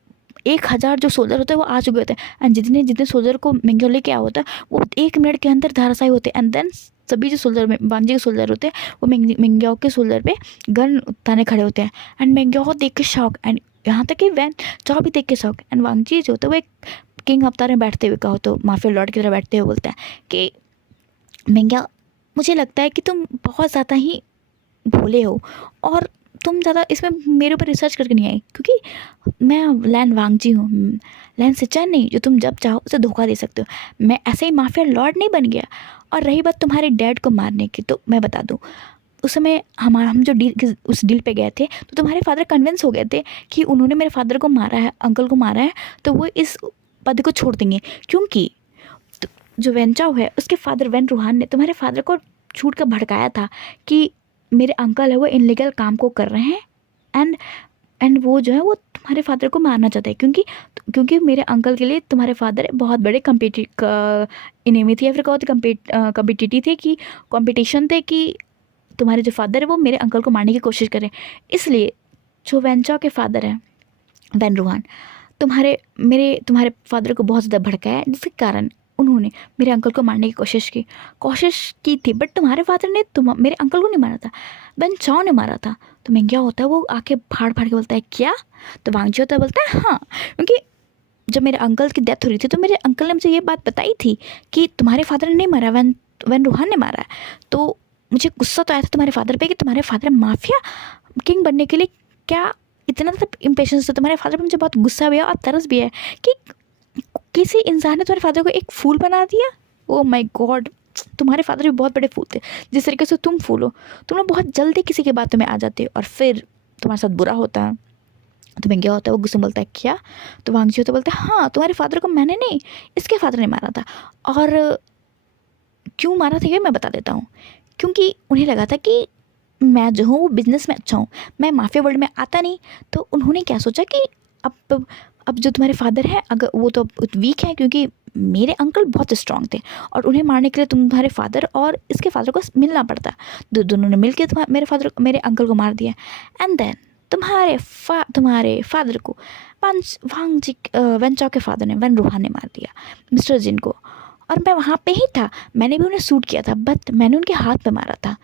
1000 जो सोल्जर होते हैं वो आ चुके होते हैं एंड जितने जितने सोल्जर को मेंग्या लेके आया होता है वो 1 मिनट के अंदर धाराशायी होते हैं एंड देन सभी जो सोल्जर वांगजी के सोल्जर होते हैं वो मेंग्या के सोल्जर पे गन उतारने खड़े होते हैं एंड मेंग्या को देख के शौक एंड यहाँ तक कि वैन चाओ भी देख के शौक एंड वांगजी जो होता है वो एक किंग अवतार में बैठते हुए कहो तो माफिया लॉर्ड की तरह बैठते हुए बोलता है कि मेंग्या मुझे लगता है कि तुम बहुत ज़्यादा ही भोले हो और तुम ज़्यादा इसमें मेरे ऊपर रिसर्च करके नहीं आई, क्योंकि मैं लैन वांगजी हूँ, लैन सिचन नहीं जो तुम जब चाहो उसे धोखा दे सकते हो। मैं ऐसे ही माफिया लॉर्ड नहीं बन गया। और रही बात तुम्हारे डैड को मारने की, तो मैं बता दूँ उस समय हम जो उस डील पे गए थे तो तुम्हारे फादर कन्विंस हो गए थे कि उन्होंने मेरे फादर को मारा है, अंकल को मारा है, तो वो इस पद को छोड़ देंगे, क्योंकि जो वेंचाओ है उसके फादर वेन रूहान ने तुम्हारे फादर को झूठ का भड़काया था कि मेरे अंकल है वो इनलीगल काम को कर रहे हैं एंड वो जो है वो तुम्हारे फादर को मारना चाहता है, क्योंकि मेरे अंकल के लिए तुम्हारे फादर बहुत बड़े इनेमी थे या फिर कहो तो कम्पिटिटिव थे कि कंपटीशन थे कि तुम्हारे जो फादर है वो मेरे अंकल को मारने की कोशिश करें। इसलिए जो वेंचाओ के फादर हैं वेन रूहान तुम्हारे फादर को बहुत ज़्यादा भड़काया है, जिसके कारण उन्होंने मेरे अंकल को मारने की कोशिश की थी, बट तुम्हारे फादर ने मेरे अंकल को नहीं मारा था, वेन चाओ ने मारा था। तो मेंग्या होता है वो आके फाड़ के बोलता है क्या। तो वांगजी होता है बोलता है हाँ, क्योंकि जब मेरे अंकल की डेथ हो रही थी तो मेरे अंकल ने मुझे ये बात बताई थी कि तुम्हारे फादर ने नहीं मारा, वेन रूहान ने मारा है। तो मुझे गुस्सा तो आया था तुम्हारे फादर पे कि तुम्हारे फादर माफिया किंग बनने के लिए क्या इतना ज़्यादा इम्पेशंस था तुम्हारे फादर पे। मुझे बहुत गुस्सा भी है और तरस भी है कि किसी इंसान ने तुम्हारे फादर को एक फूल बना दिया। ओ माय गॉड, तुम्हारे फादर भी बहुत बड़े फूल थे, जिस तरीके से तुम फूल हो। तुम लोग बहुत जल्दी किसी की बातों में आ जाते हो और फिर तुम्हारे साथ बुरा होता है। तुम्हें क्या होता है, वो गुस्से में बोलता है क्या, तो वांगजी होता बोलता है हाँ तुम्हारे फादर को मैंने नहीं, इसके फादर ने मारा था। और क्यों मारा था ये मैं बता देता हूँ। क्योंकि उन्हें लगा था कि मैं जो हूँ वो बिज़नेस में अच्छा हूँ, मैं माफिया वर्ल्ड में आता नहीं। तो उन्होंने क्या सोचा कि अब जो तुम्हारे फादर हैं अगर वो तो वीक है, क्योंकि मेरे अंकल बहुत स्ट्रांग थे और उन्हें मारने के लिए तुम्हारे फादर और इसके फादर को मिलना पड़ता। दोनों ने मिलकर मेरे अंकल को मार दिया। एंड देन तुम्हारे फादर को वेंचाओ के फादर ने, वन रूहान ने मार दिया मिस्टर जिन को। और मैं वहाँ पे ही था, मैंने भी उन्हें शूट किया था, बट मैंने उनके हाथ पे मारा था।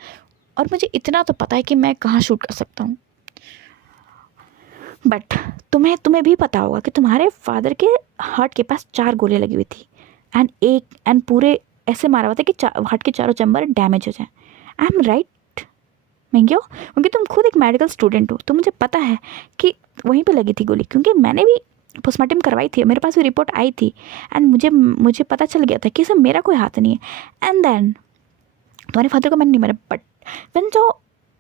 और मुझे इतना तो पता है कि मैं कहाँ शूट कर सकता हूँ। बट तुम्हें भी पता होगा कि तुम्हारे फादर के हार्ट के पास 4 गोलियाँ लगी हुई थी एंड पूरे ऐसे मारा हुआ था कि हार्ट के चारों चैम्बर डैमेज हो जाए। आई एम राइट मैंगियो? क्योंकि तुम खुद एक मेडिकल स्टूडेंट हो, तो मुझे पता है कि वहीं पे लगी थी गोली, क्योंकि मैंने भी पोस्टमार्टम करवाई थी, मेरे पास भी रिपोर्ट आई थी एंड मुझे पता चल गया था कि इसमें मेरा कोई हाथ नहीं है। एंड देन तुम्हारे फादर को मैंने नहीं मारा, बट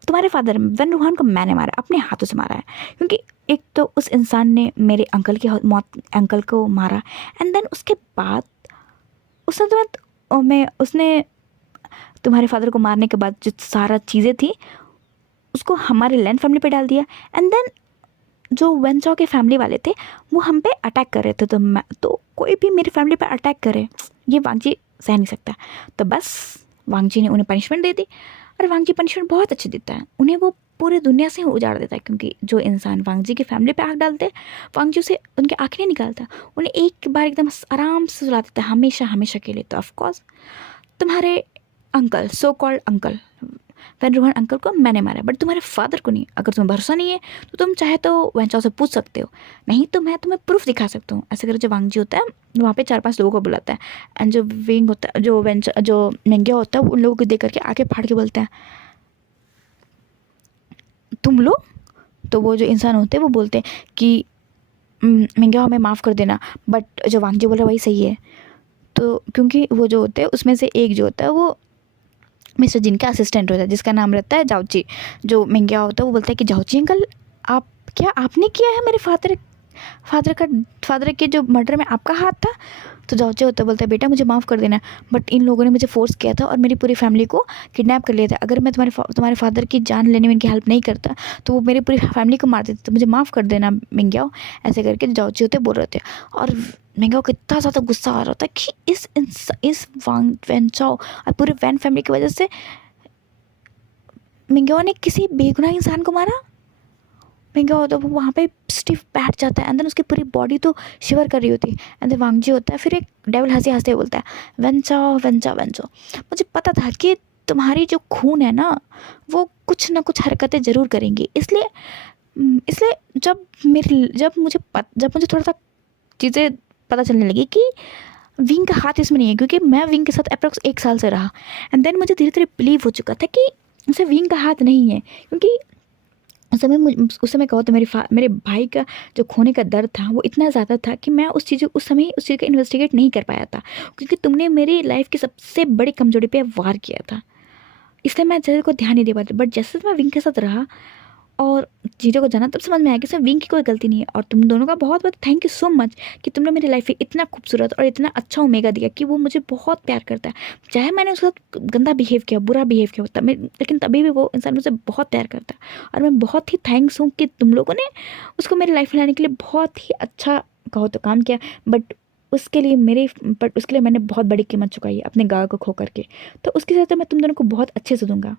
तुम्हारे फादर वन रूहान को मैंने मारा, अपने हाथों से मारा है। क्योंकि एक तो उस इंसान ने मेरे अंकल को मारा एंड देन उसके बाद उसने तुम्हारे फादर को मारने के बाद जो सारा चीज़ें थी उसको हमारे लैंड फैमिली पे डाल दिया। एंड देन जो वेंचाओ के फैमिली वाले थे वो हम पे अटैक कर रहे थे, तो कोई भी मेरी फैमिली पे अटैक करे ये वांगजी सह नहीं सकता। तो बस वांगजी ने उन्हें पनिशमेंट दे दी। और वांगजी पनिशमेंट बहुत अच्छी देता है, उन्हें वो पूरी दुनिया से उजाड़ देता है। क्योंकि जो इंसान वांगजी की फैमिली पे आँख डालते हैं, वांगजी उसे उनके आँखें नहीं निकालता, उन्हें एक बार एकदम आराम से सुला देता है, हमेशा हमेशा के लिए। तो ऑफकोर्स तुम्हारे अंकल, सो कॉल्ड अंकल वैन रूहान अंकल को मैंने मारा, बट तुम्हारे फादर को नहीं। अगर तुम्हें भरोसा नहीं है तो तुम चाहे तो वेंचाओ से पूछ सकते हो, नहीं तो मैं तुम्हें प्रूफ दिखा सकता हूँ। ऐसे करके जो वांगजी होता है वहाँ पे 4-5 लोगों को बुलाता है एंड जो विंग होता है, जो मेंगिया होता है, वो उन लोगों को देख करके आके फाड़ के बोलता है तुम लोग। तो वो जो इंसान होते हैं वो बोलते हैं कि मेंगिया हमें माफ़ कर देना, बट जो वांगजी बोल रहा है वही सही है। तो क्योंकि वो जो होते हैं उसमें से एक जो होता है वो मिस्टर जिन का असिस्टेंट होता है, जिसका नाम रहता है जाओची। जो मेंगिया होता है वो बोलता है कि जाओची अंकल क्या आपने किया है मेरे फादर के जो मर्डर में आपका हाथ था? तो जाओची होता है बोलता है बेटा मुझे माफ़ कर देना, बट इन लोगों ने मुझे फोर्स किया था और मेरी पूरी फैमिली को किडनैप कर लिया था। अगर मैं तुम्हारे फादर की जान लेने में इनकी हेल्प नहीं करता तो वो मेरी पूरी फैमिली को मार देते, तो मुझे माफ़ कर देना मेंगिया। ऐसे करके जाओची होते बोल रहे थे। और मेंगिया को इतना ज़्यादा गुस्सा आ रहा था कि इस वेंचाओ और पूरे वैन फैमिली की वजह से मेंगिया ने किसी बेगुनाह इंसान को मारा। मेंगिया होता है वो वहाँ पे स्टिफ बैठ जाता है एंड देन उसकी पूरी बॉडी तो शिवर कर रही होती है। एंड देन वांगजी होता है, फिर एक डेविल हंसी हंसते बोलता है वेंचाओ वेंचाओ वेंचाओ, मुझे पता था कि तुम्हारी जो खून है ना वो कुछ ना कुछ हरकतें ज़रूर करेंगी। इसलिए जब मुझे थोड़ा सा चीज़ें पता चलने लगी कि विंग का हाथ इसमें नहीं है, क्योंकि मैं विंग के साथ अप्रॉक्स 1 साल से रहा एंड देन मुझे धीरे धीरे बिलीव हो चुका था कि उसे विंग का हाथ नहीं है। क्योंकि उस समय कहो तो मेरे भाई का जो खोने का दर्द था वो इतना ज़्यादा था कि मैं उस चीज़ का इन्वेस्टिगेट नहीं कर पाया था, क्योंकि तुमने मेरी लाइफ की सबसे बड़ी कमजोरी पे वार किया था। इसलिए मैं चीज़ों को ध्यान नहीं दे पाती। बट जैसे मैं विंग के साथ रहा और चीज़ों को जाना, तब समझ में आया कि सर विंग की कोई गलती नहीं है। और तुम दोनों का बहुत बहुत थैंक यू सो मच कि तुमने मेरी लाइफ में इतना खूबसूरत और इतना अच्छा ओमेगा दिया कि वो मुझे बहुत प्यार करता है। चाहे मैंने उसके साथ गंदा बिहेव किया, बुरा बिहेव किया होता, लेकिन तभी भी वो इंसान मुझे बहुत प्यार करता है। और मैं बहुत ही थैंक्स हूँ कि तुम लोगों ने उसको मेरी लाइफ में लाने के लिए बहुत ही अच्छा कहो तो काम किया। बट उसके लिए मैंने बहुत बड़ी कीमत चुकाई है अपने गाँव को खो करके। तो उसके साथ मैं तुम दोनों को बहुत अच्छे से दूंगा।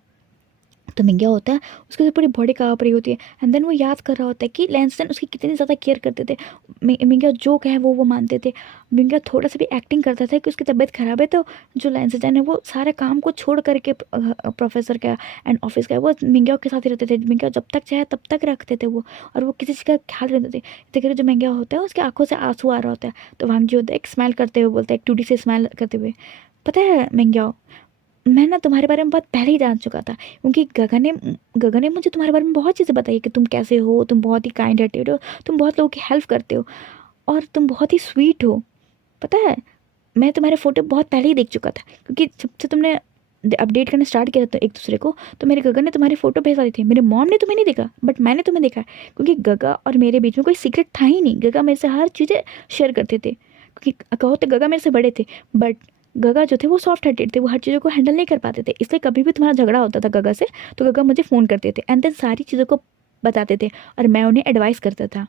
तो मेंगिया होता है उसकी तो पूरी बॉडी काँप रही होती है एंड देन वो याद कर रहा होता है कि लैंसडन उसकी कितनी ज़्यादा केयर करते थे। मेंगिया जो कहे वो मानते थे। मेंगिया थोड़ा सा भी एक्टिंग करता था कि उसकी तबीयत ख़राब है तो जो लैंसडन है वो सारे काम को छोड़ करके प्रोफेसर का एंड ऑफिस का वो मेंगिया के साथ ही रहते थे। मेंगिया जब तक चाहे तब तक रखते थे वो, और वो किसी चीज़ का ख्याल रखते थे। देखिए जो मेंगिया होता है उसकी आंखों से आंसू आ रहा होता है, तो वांगजी होता है एक स्माइल करते हुए बोलता है, एक टूटी से स्माइल करते हुए, पता है मेंगिया मैं ना तुम्हारे बारे में बहुत पहले ही जान चुका था, क्योंकि गगन ने मुझे तुम्हारे बारे में बहुत चीज़ें बताई कि तुम कैसे हो, तुम बहुत ही काइंड हार्टेड हो, तुम बहुत लोगों की हेल्प करते हो और तुम बहुत ही स्वीट हो। पता है मैं तुम्हारे फ़ोटो बहुत पहले ही देख चुका था, क्योंकि जब से तुमने अपडेट करना स्टार्ट किया था एक दूसरे को, तो मेरे गगन ने तुम्हारी फ़ोटो भेजा दी थी। मेरे मॉम ने तुम्हें नहीं देखा, बट मैंने तुम्हें देखा, क्योंकि गगा और मेरे बीच में कोई सीक्रेट था ही नहीं। गगा मेरे से हर चीज़ें शेयर करते थे, क्योंकि कहो तो गगा मेरे से बड़े थे, बट गगा जो थे वो सॉफ्ट हार्टेड थे, वो हर चीज़ों को हैंडल नहीं कर पाते थे। इसलिए कभी भी तुम्हारा झगड़ा होता था गगा से, तो गगा मुझे फ़ोन करते थे एंड देन सारी चीज़ों को बताते थे, और मैं उन्हें एडवाइस करता था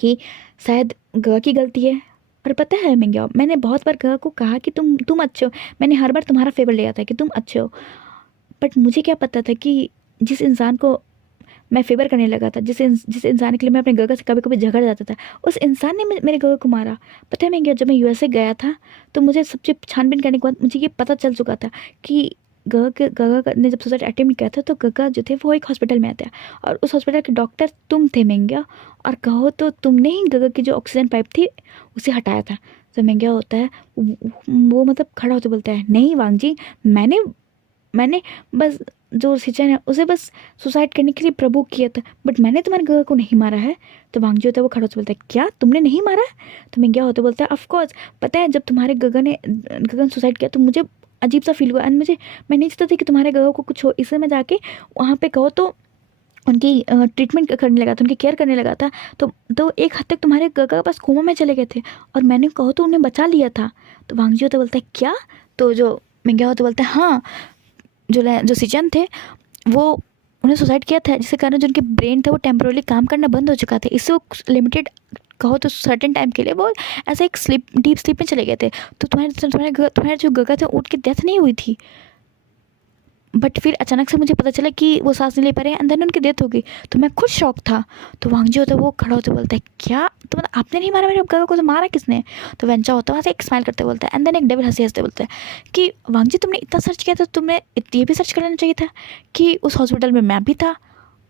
कि शायद गगा की गलती है। और पता है मिंग्या, मैंने बहुत बार गगा को कहा कि तुम अच्छे हो, मैंने हर बार तुम्हारा फेवर लिया था कि तुम अच्छे हो, बट मुझे क्या पता था कि जिस इंसान को मैं फेवर करने लगा था, जिस इंसान के लिए मैं अपने गगा से कभी कभी झगड़ जाता था, उस इंसान ने मेरे गगा को मारा। पता है मिंग्या, जब मैं यूएसए गया था तो मुझे सब चीज़ छानबीन करने के बाद मुझे ये पता चल चुका था कि गगा ने जब सुसाइड अटेम्प्ट किया था, तो गगा जो थे वो एक हॉस्पिटल में आते हैं, और उस हॉस्पिटल के डॉक्टर तुम थे मिंग्या। और कहो तो तुमने ही गगा की जो ऑक्सीजन पाइप थी उसे हटाया था। तो मिंग्या होता है वो मतलब खड़ा होकर बोलता है, नहीं वांग जी, मैंने बस जो सिचन है उसे बस सुसाइड करने के लिए प्रभु किया था, बट मैंने तुम्हारे गगा को नहीं मारा है। तो वांगजी होता है वो खड़ा होकर बोलता है, क्या तुमने नहीं मारा है? तो मिंग्या होता बोलता है, ऑफकोर्स। पता है जब तुम्हारे गगन सुसाइड किया तो मुझे अजीब सा फील हुआ, एंड मैं नहीं चाहता थी कि तुम्हारे गगा को कुछ हो, इसलिए मैं जाके वहाँ पे कहो तो उनकी ट्रीटमेंट करने लगा था, उनकी केयर करने लगा था। तो एक हद तक तुम्हारे गगा बस कोमा में चले गए थे, और मैंने कहो तो उन्हें बचा लिया था। तो वांगजी होता बोलता है, क्या? तो जो मिंग्या होता बोलता है, हाँ, जो सिचन थे वो उन्हें सुसाइड किया था, जिसके कारण जो उनके ब्रेन था वो टेम्पोरली काम करना बंद हो चुका था। इससे वो लिमिटेड कहो तो सर्टेन टाइम के लिए वो ऐसा एक डीप स्लीप में चले गए थे। तो तुम्हारे जो गगा थे उनकी डेथ नहीं हुई थी, बट फिर अचानक से मुझे पता चला कि वो सांस नहीं ले पा रहे हैं, एंड देन उनकी डेथ हो गई। तो मैं खुद शॉक था। तो वांगजी होता है वो खड़ा होकर बोलता है, क्या तो मतलब आपने नहीं मारा मेरे गगा को, तो मारा किसने? तो वेंचा होता है वहाँ से एक स्माइल करते बोलता है, एंड देन एक डेविल हंसते हंसते बोलता है कि वांगजी तुमने इतना सर्च किया था, तुम्हें ये भी सर्च कर लेना चाहिए था कि उस हॉस्पिटल में मैं भी था,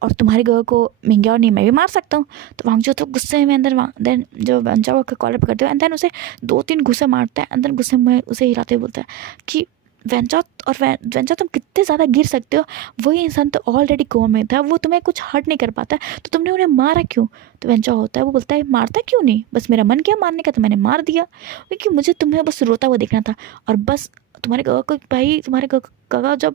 और तुम्हारे गगा को मिंग्या और नहीं मैं भी मार सकता हूँ। तो वांगजी होता है गुस्से में अंदर देन जो वेंचा को कॉलर पकड़ते हुए एंड देन उसे 2-3 घुसे मारता है, एंड देन गुस्से में उसे हिलाते हुए बोलता है कि वेंचा तुम कितने ज़्यादा गिर सकते हो, वही इंसान तो ऑलरेडी कोमा में था, वो तुम्हें कुछ हर्ट नहीं कर पाता, तो तुमने उन्हें मारा क्यों? तो वेंचा होता है वो बोलता है, मारता क्यों नहीं, बस मेरा मन किया मारने का तो मैंने मार दिया, क्योंकि मुझे तुम्हें बस रोता हुआ देखना था। और बस तुम्हारे गगा को भाई, तुम्हारे गगा जब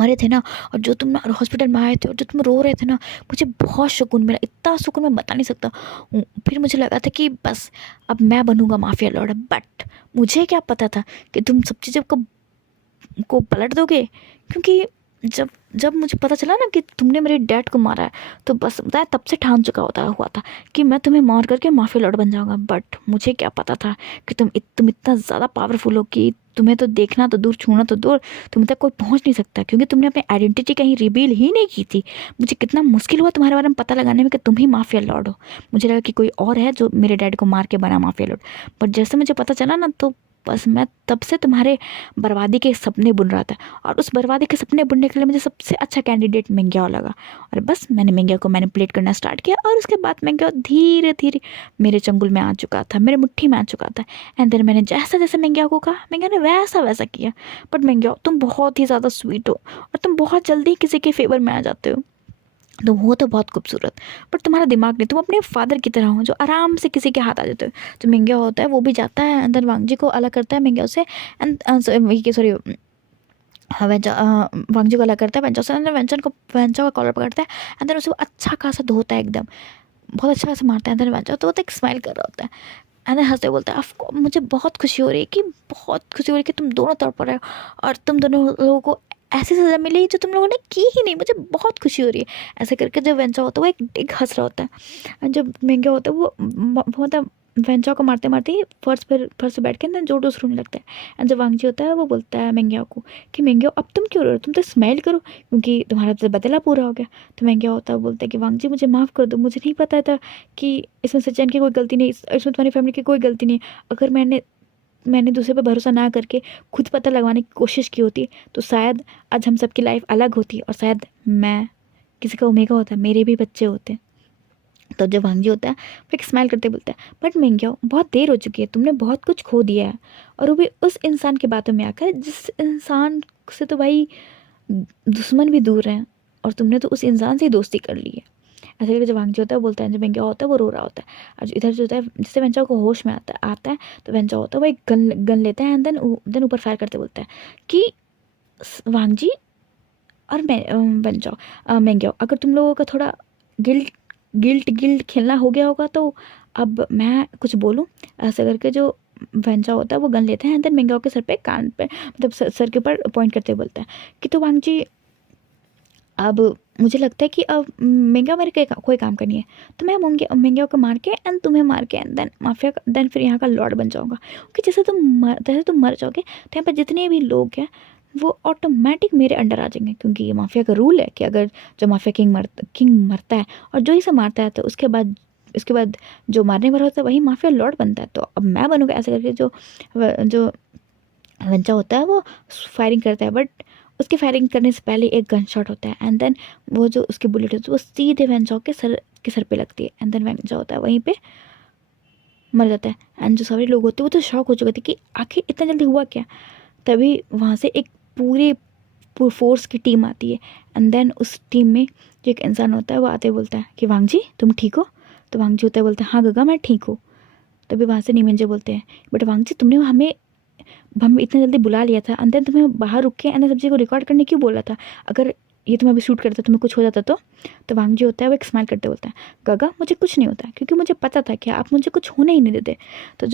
मरे थे ना, और जो तुम हॉस्पिटल में आए थे और जो तुम रो रहे थे ना, मुझे बहुत सुकून मिला, इतना सुकून मैं बता नहीं सकता। फिर मुझे लगा था कि बस अब मैं बनूंगा माफिया लॉर्ड, बट मुझे क्या पता था कि तुम सब चीज़ों को पलट दोगे, क्योंकि जब जब मुझे पता चला ना कि तुमने मेरे डैड को मारा है, तो बस मैं तब से ठान चुका हुआ था कि मैं तुम्हें मार करके माफिया लॉर्ड बन जाऊंगा। बट मुझे क्या पता था कि तुम इतना ज़्यादा पावरफुल हो कि तुम्हें तो देखना तो दूर, छूना तो दूर, तुम तक कोई पहुंच नहीं सकता, क्योंकि तुमने अपनी आइडेंटिटी कहीं रिवील ही नहीं की थी। मुझे कितना मुश्किल हुआ तुम्हारे बारे में पता लगाने में कि तुम ही माफिया लॉर्ड हो। मुझे लगा कि कोई और है जो मेरे डैड को मार के बना माफिया लॉर्ड, बट जैसे मुझे पता चला ना, तो बस मैं तब से तुम्हारे बर्बादी के सपने बुन रहा था, और उस बर्बादी के सपने बुनने के लिए मुझे सबसे अच्छा कैंडिडेट मिंग्या लगा। और बस मैंने मिंग्या को मैनिपुलेट करना स्टार्ट किया, और उसके बाद मिंग्या धीरे धीरे मेरे चंगुल में आ चुका था, मेरे मुट्ठी में आ चुका था। एंड देन मैंने जैसा जैसे मिंग्या को कहा, मिंग्या ने वैसा वैसा किया। बट मिंग्या, तुम बहुत ही ज़्यादा स्वीट हो, और तुम बहुत जल्दी किसी के फेवर में आ जाते हो, तो वो तो बहुत खूबसूरत, पर तुम्हारा दिमाग नहीं, तुम अपने फादर की तरह हो जो आराम से किसी के हाथ आ जाते हो। तो मिंग्या होता है वो भी जाता है अंदर, वांगजी को अलग करता है मिंग्या से, एंड सॉरी वांगजी को अलग करता है वेंचा से, अंदर वेंचा का कॉलर पकड़ता है, अंदर उसे वो अच्छा खासा धोता है, एकदम बहुत अच्छा खासा मारता है अंदर वेंचा। तो वो तो एक स्माइल कर रहा होता है, अंदर हंसते बोलता है, ऑफ मुझे बहुत खुशी हो रही है, कि बहुत खुशी हो रही है कि तुम दोनों तड़प रहे हो, और तुम दोनों लोगों को ऐसी सज़ा मिली जो तुम लोगों ने की ही नहीं, मुझे बहुत खुशी हो रही है। ऐसे करके जब वेंचा होता है वो एक हंस रहा होता है, और जब मिंग्या होता है वो मतलब वेंचा को मारते मारते ही फर्श पे बैठ के अंदर जोर जोर से रोने लगता है। एंड जब वांगजी होता है वो बोलता है मिंग्या को कि मिंग्या अब तुम क्यों रो रहे हो, तुम तो स्माइल करो, क्योंकि तुम्हारा तो बदला पूरा हो गया। तो मिंग्या होता है बोलता है कि वांगजी मुझे माफ़ कर दो, मुझे नहीं पता था कि इसमें सचिन की कोई गलती नहीं, इसमें तुम्हारी फैमिली की कोई गलती नहीं। अगर मैंने दूसरे पर भरोसा ना करके खुद पता लगवाने की कोशिश की होती, तो शायद आज हम सबकी लाइफ अलग होती, और शायद मैं किसी का ओमेगा होता, मेरे भी बच्चे होते। तो जब वांगजी होता है वो एक स्माइल करते बोलता है, बट मिंग्या बहुत देर हो चुकी है, तुमने बहुत कुछ खो दिया है, और वो भी उस इंसान की बातों में आकर जिस इंसान से तो भाई दुश्मन भी दूर हैं, और तुमने तो उस इंसान से ही दोस्ती कर ली है। ऐसे करके जो वांगजी होता है वो बोलता है, जो मेंग्या होता है वो रो रहा होता है। और इधर जो होता है जिससे वेंचाओ को होश में आता है तो वेंचाओ होता है वो एक गन लेता है एंड देन ऊपर फायर करते बोलता है कि वांगजी और मेंग्याओ, अगर तुम लोगों का थोड़ा गिल्ट खेलना हो गया होगा तो अब मैं कुछ बोलूं। ऐसा करके जो वेंचा होता है वो गन लेते हैं एंड देन मेंग्याओ के सर पे, कान पे, मतलब सर के ऊपर पॉइंट करते हुए बोलता है कि तो वांगजी अब मुझे लगता है कि अब मेंग्याओ मेरे कोई काम करनी है, तो मैं मेंग्याओ को मार के एंड तुम्हें मार के एंड देन माफिया देन फिर यहाँ का लॉर्ड बन जाऊंगा। क्योंकि जैसे तुम मर जाओगे तो यहाँ पर जितने भी लोग हैं वो ऑटोमेटिक मेरे अंडर आ जाएंगे, क्योंकि ये माफिया का रूल है कि अगर जो माफिया किंग मरता है और जो इसे मारता है तो उसके बाद जो मारने वाला होता है वही माफिया लॉर्ड बनता है। तो अब मैं बनूंगा। ऐसे करके जो वेंचा होता है वो फायरिंग करता है, बट उसके फायरिंग करने से पहले एक गन शॉट होता है एंड देन वो जो उसकी बुलेट होती है वो सीधे वेंचाओ के सर पे लगती है एंड देन वेंचा होता है वहीं पे मर जाता है। एंड जो सारे लोग होते हैं वो तो शॉक हो चुके थे कि आखिर इतना जल्दी हुआ क्या। तभी वहाँ से एक पूरे फोर्स की टीम आती है एंड देन उस टीम में जो एक इंसान होता है वो आते बोलता है कि वांगजी तुम ठीक हो। तो वांगजी होता है बोलता है हाँ गगा मैं ठीक हूँ। तभी वहाँ से नीमिंजे बोलते हैं बट वांगजी तुमने हमें इतना जल्दी बुला लिया था एंड देन तुम्हें बाहर रुक के एंड सब चीज़ को रिकॉर्ड करने क्यों बोला था। अगर ये तुम्हें अभी शूट करता तुम्हें कुछ हो जाता तो वांगजी होता है वो एक स्माइल करते बोलता है गगा मुझे कुछ नहीं होता क्योंकि मुझे पता था कि आप मुझे कुछ होने ही नहीं देते। तो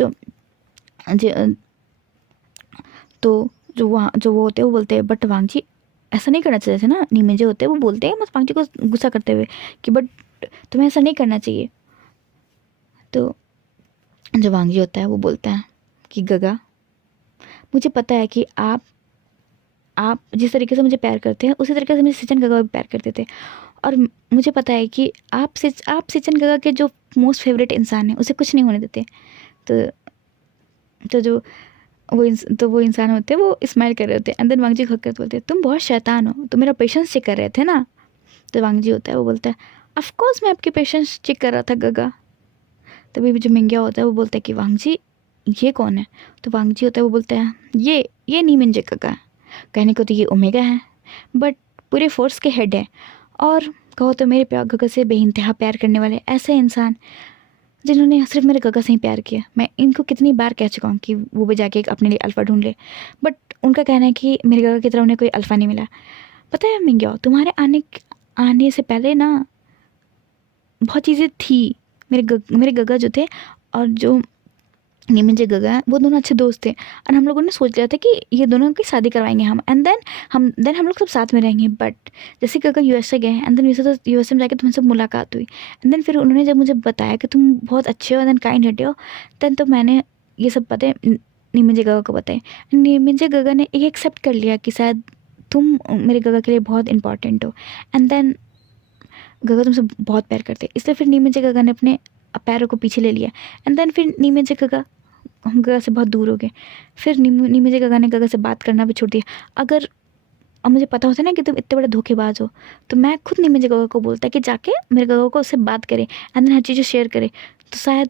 जो वो होते हैं वो बोलते हैं बट वांगजी ऐसा नहीं करना चाहिए था ना। नीमिंजे होते हैं वो बोलते हैं बस वांगजी को गुस्सा करते हुए कि बट तुम्हें ऐसा नहीं करना चाहिए। तो जो वांगजी होता है वो बोलता है कि गगा मुझे पता है कि आप जिस तरीके से मुझे प्यार करते हैं उसी तरीके से मुझे सिचन गगा भी प्यार करते थे, और मुझे पता है कि आप सिचन गगा के जो मोस्ट फेवरेट इंसान हैं उसे कुछ नहीं होने देते। तो वो इंसान होते हैं वो स्माइल कर रहे होते हैं एंड देन वांगजी खक कर बोलते हैं तुम बहुत शैतान हो, तुम मेरा पेशेंस चेक कर रहे थे ना। तो वांगजी होता है वो बोलता है ऑफ कोर्स मैं आपके पेशेंस चेक कर रहा था गगा। तभी जो मेंग्या होता है वो बोलता है कि वांगजी ये कौन है। तो वांगजी होता है वो बोलता है ये नीमिंजे गगा है। कहने को तो ये ओमेगा है बट पूरे फोर्स के हेड है, और कहो तो मेरे प्यार गगा से बेइंतहा प्यार करने वाले ऐसे इंसान जिन्होंने सिर्फ मेरे गगा से ही प्यार किया। मैं इनको कितनी बार कह चुका हूँ कि वो भी जाके अपने लिए अल्फ़ा ढूंढ ले, बट उनका कहना है कि मेरे गगा की तरह उन्हें कोई अल्फ़ा नहीं मिला। पता है मिंग्या तुम्हारे आने से पहले ना बहुत चीज़ें थी। मेरे गगा जो थे और जो नीमिंजे गगा हैं वो दोनों अच्छे दोस्त थे, और हम लोगों ने सोच लिया था कि ये दोनों की शादी करवाएंगे हम एंड देन हम लोग सब साथ में रहेंगे। बट जैसे गगा यूएसए गए एंड देन यूएसए में जाके तुमसे मुलाकात हुई एंड देन फिर उन्होंने जब मुझे बताया कि तुम बहुत अच्छे हो देन काइंड हेड हो, देन तो मैंने ये सब बातें नीमिंजे गगा को बताई। नीमिंजे गगा ने ये एक्सेप्ट कर लिया कि शायद तुम मेरे गगा के लिए बहुत इंपॉर्टेंट हो एंड देन गगा तुमसे बहुत प्यार करते, इसलिए फिर नीमिंजे गगा ने अपने पैरों को पीछे ले लिया एंड देन फिर नीमिंजे गगा हम गगा से बहुत दूर हो गए। फिर नीमिंजे गगा ने गगा से बात करना भी छोड़ दिया। अगर अब मुझे पता होता ना कि तुम इतने बड़े धोखेबाज हो तो मैं खुद नीमिंजे गगा को बोलता कि जाके मेरे गगा को उससे बात करे एंड देन हर चीज़ें शेयर करे, तो शायद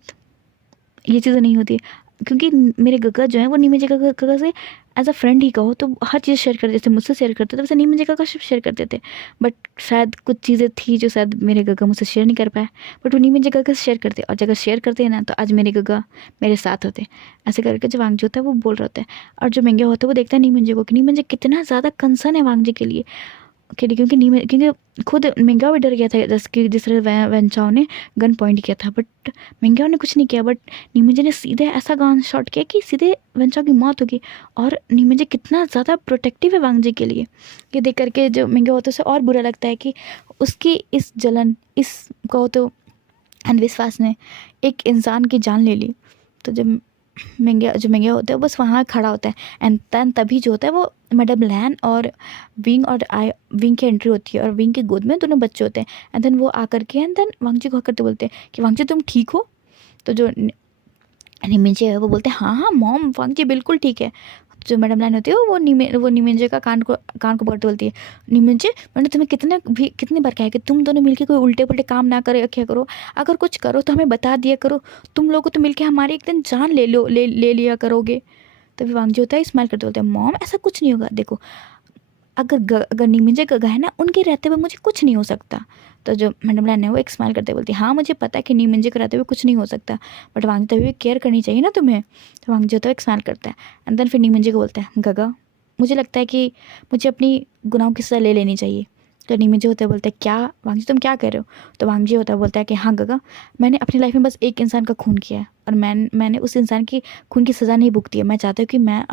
ये चीज़ें नहीं होती। क्योंकि मेरे गगा जो है वो नीमिंजे गगा से एज अ फ्रेंड ही कहो तो हर चीज़ शेयर करते, जैसे मुझसे शेयर करते थे वैसे नीमिंजे गगा से शेयर करते थे। बट शायद कुछ चीज़ें थी जो शायद मेरे गगा मुझसे शेयर नहीं कर पाए, बट वो नीमिंजे गगा से शेयर करते, और जगह शेयर करते हैं ना तो आज मेरे गगा मेरे साथ होते। ऐसे करके जो वांगजी होता है वो बोल रहा होता है, और जो मेंग्या होता है वो देखता है नीमिंजे को कि नीमिंजे कितना ज़्यादा कंसर्न है वांगजी के लिए। क्योंकि खुद मेंग्या भी डर गया था जिस तरह वेंचाओ ने गन पॉइंट किया था, बट मेंग्या ने कुछ नहीं किया। बट नीमिंजे ने सीधे ऐसा गन शॉट किया कि सीधे वेंचाओ की मौत होगी। और नीमिंजे कितना ज़्यादा प्रोटेक्टिव है वांगजी के लिए, ये देख करके जो मेंग्या होता है उसे और बुरा लगता है कि उसकी इस जलन, इस कहो तो अंधविश्वास ने एक इंसान की जान ले ली। तो जब मेंग्या होता है बस वहाँ खड़ा होता है एंड देन तभी जो होता है वो मैडम लैन और विंग की एंट्री होती है, और विंग की गोद में दोनों बच्चे होते हैं एंड देन वो आकर के एंड देन वांगजी को करते बोलते हैं कि वांगजी तुम ठीक हो। तो जो नीमिंजे है वो बोलते हैं हाँ हाँ मॉम वांगजी बिल्कुल ठीक है। जो मैडम लाइन होती है वो नीमिंजे का कान को पकड़ते बोलती है नीमिंजे मैंने तुम्हें कितनी बार कहा है कि तुम दोनों मिलके कोई उल्टे पुल्टे काम ना करे क्या करो, अगर कुछ करो तो हमें बता दिया करो, तुम लोगों को तो मिलके हमारी एक दिन जान ले लिया करोगे। तभी वांगजी होता है स्माइल करते बोलते हैं मॉम ऐसा कुछ नहीं होगा, देखो अगर नीमिंजे गगा है ना उनके रहते हुए मुझे कुछ नहीं हो सकता, तो जो मैडम लान है वो एक स्माइल करते बोलती हाँ मुझे पता है कि नीमिंजे को रहते हुए कुछ नहीं हो सकता, बट वांगजी तभी भी केयर करनी चाहिए ना तुम्हें। तो वांगजी होता है एक स्माइल करता है एंड देन फिर नीमिंजे को बोलता है गगा मुझे लगता है कि मुझे अपनी गुनाहों की सज़ा ले लेनी चाहिए। तो नीमिंजे होते बोलते हैं क्या वांगजी तुम क्या कह रहे हो। तो वांगजी होता बोलता है कि हाँ गगा मैंने अपनी लाइफ में बस एक इंसान का खून किया है और मैंने उस इंसान की खून की सज़ा नहीं भुगती है। मैं चाहता हूँ कि मैं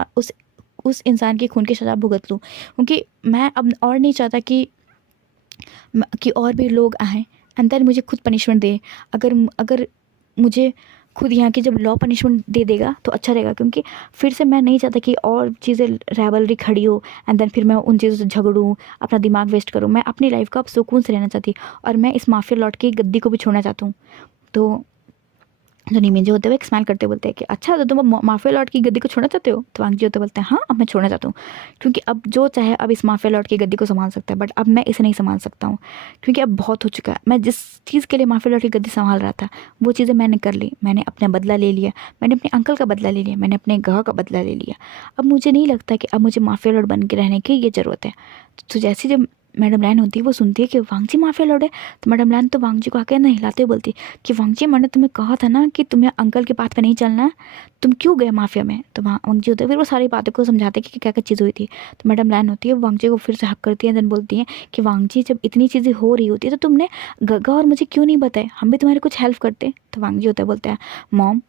उस इंसान की खून की सज़ा भुगत लूँ, क्योंकि मैं अब और नहीं चाहता कि और भी लोग आएँ एंड देन मुझे खुद पनिशमेंट दे। अगर अगर मुझे खुद यहाँ की जब लॉ पनिशमेंट दे देगा तो अच्छा रहेगा, क्योंकि फिर से मैं नहीं चाहता कि और चीज़ें राइवलरी खड़ी हो एंड देन फिर मैं उन चीज़ों से झगड़ूँ, अपना दिमाग वेस्ट करूँ। मैं अपनी लाइफ का अब सुकून से रहना चाहती और मैं इस माफिया लॉट की गद्दी को भी छोड़ना चाहता हूँ। तो जो नीमिंजे होते हुए एक स्माइल करते बोलते हैं कि अच्छा तो तुम माफिया लॉट की गद्दी को छोड़ना चाहते हो। तो वांगजी होते बोलते हैं हाँ अब मैं छोड़ना चाहता हूँ, क्योंकि अब जो चाहे अब इस माफिया लॉट की गद्दी को संभाल सकता है, बट अब मैं इसे नहीं संभाल सकता हूँ, क्योंकि अब बहुत हो चुका है। मैं जिस चीज़ के लिए माफिया लॉट की गद्दी संभाल रहा था वो चीज़ें मैंने कर ली। मैंने अपना बदला ले लिया, मैंने अपने अंकल का बदला ले लिया, मैंने अपने गह का बदला ले लिया। अब मुझे नहीं लगता कि अब मुझे माफिया लॉट बन के रहने की ये ज़रूरत है। तो जैसे जब मैडम लान होती है वो सुनती है कि वांगजी माफिया लॉर्ड है, तो मैडम लान तो वांगजी को आके ना हिलाते हुए बोलती कि वांगजी मैंने तुम्हें कहा था ना कि तुम्हें अंकल के बात पे नहीं चलना है, तुम क्यों गए माफिया में। तो वांगजी होते हैं फिर वो सारी बातों को समझाते कि क्या क्या चीज़ हुई थी। तो मैडम लान होती है वांगजी को फिर से हक करती है, देन बोलती है कि वांगजी जब इतनी चीज़ें हो रही होती है तो तुमने गग्गा और मुझे क्यों नहीं बताए, हम भी तुम्हारी कुछ हेल्प करते। तो वांगजी होता है बोलता है मॉम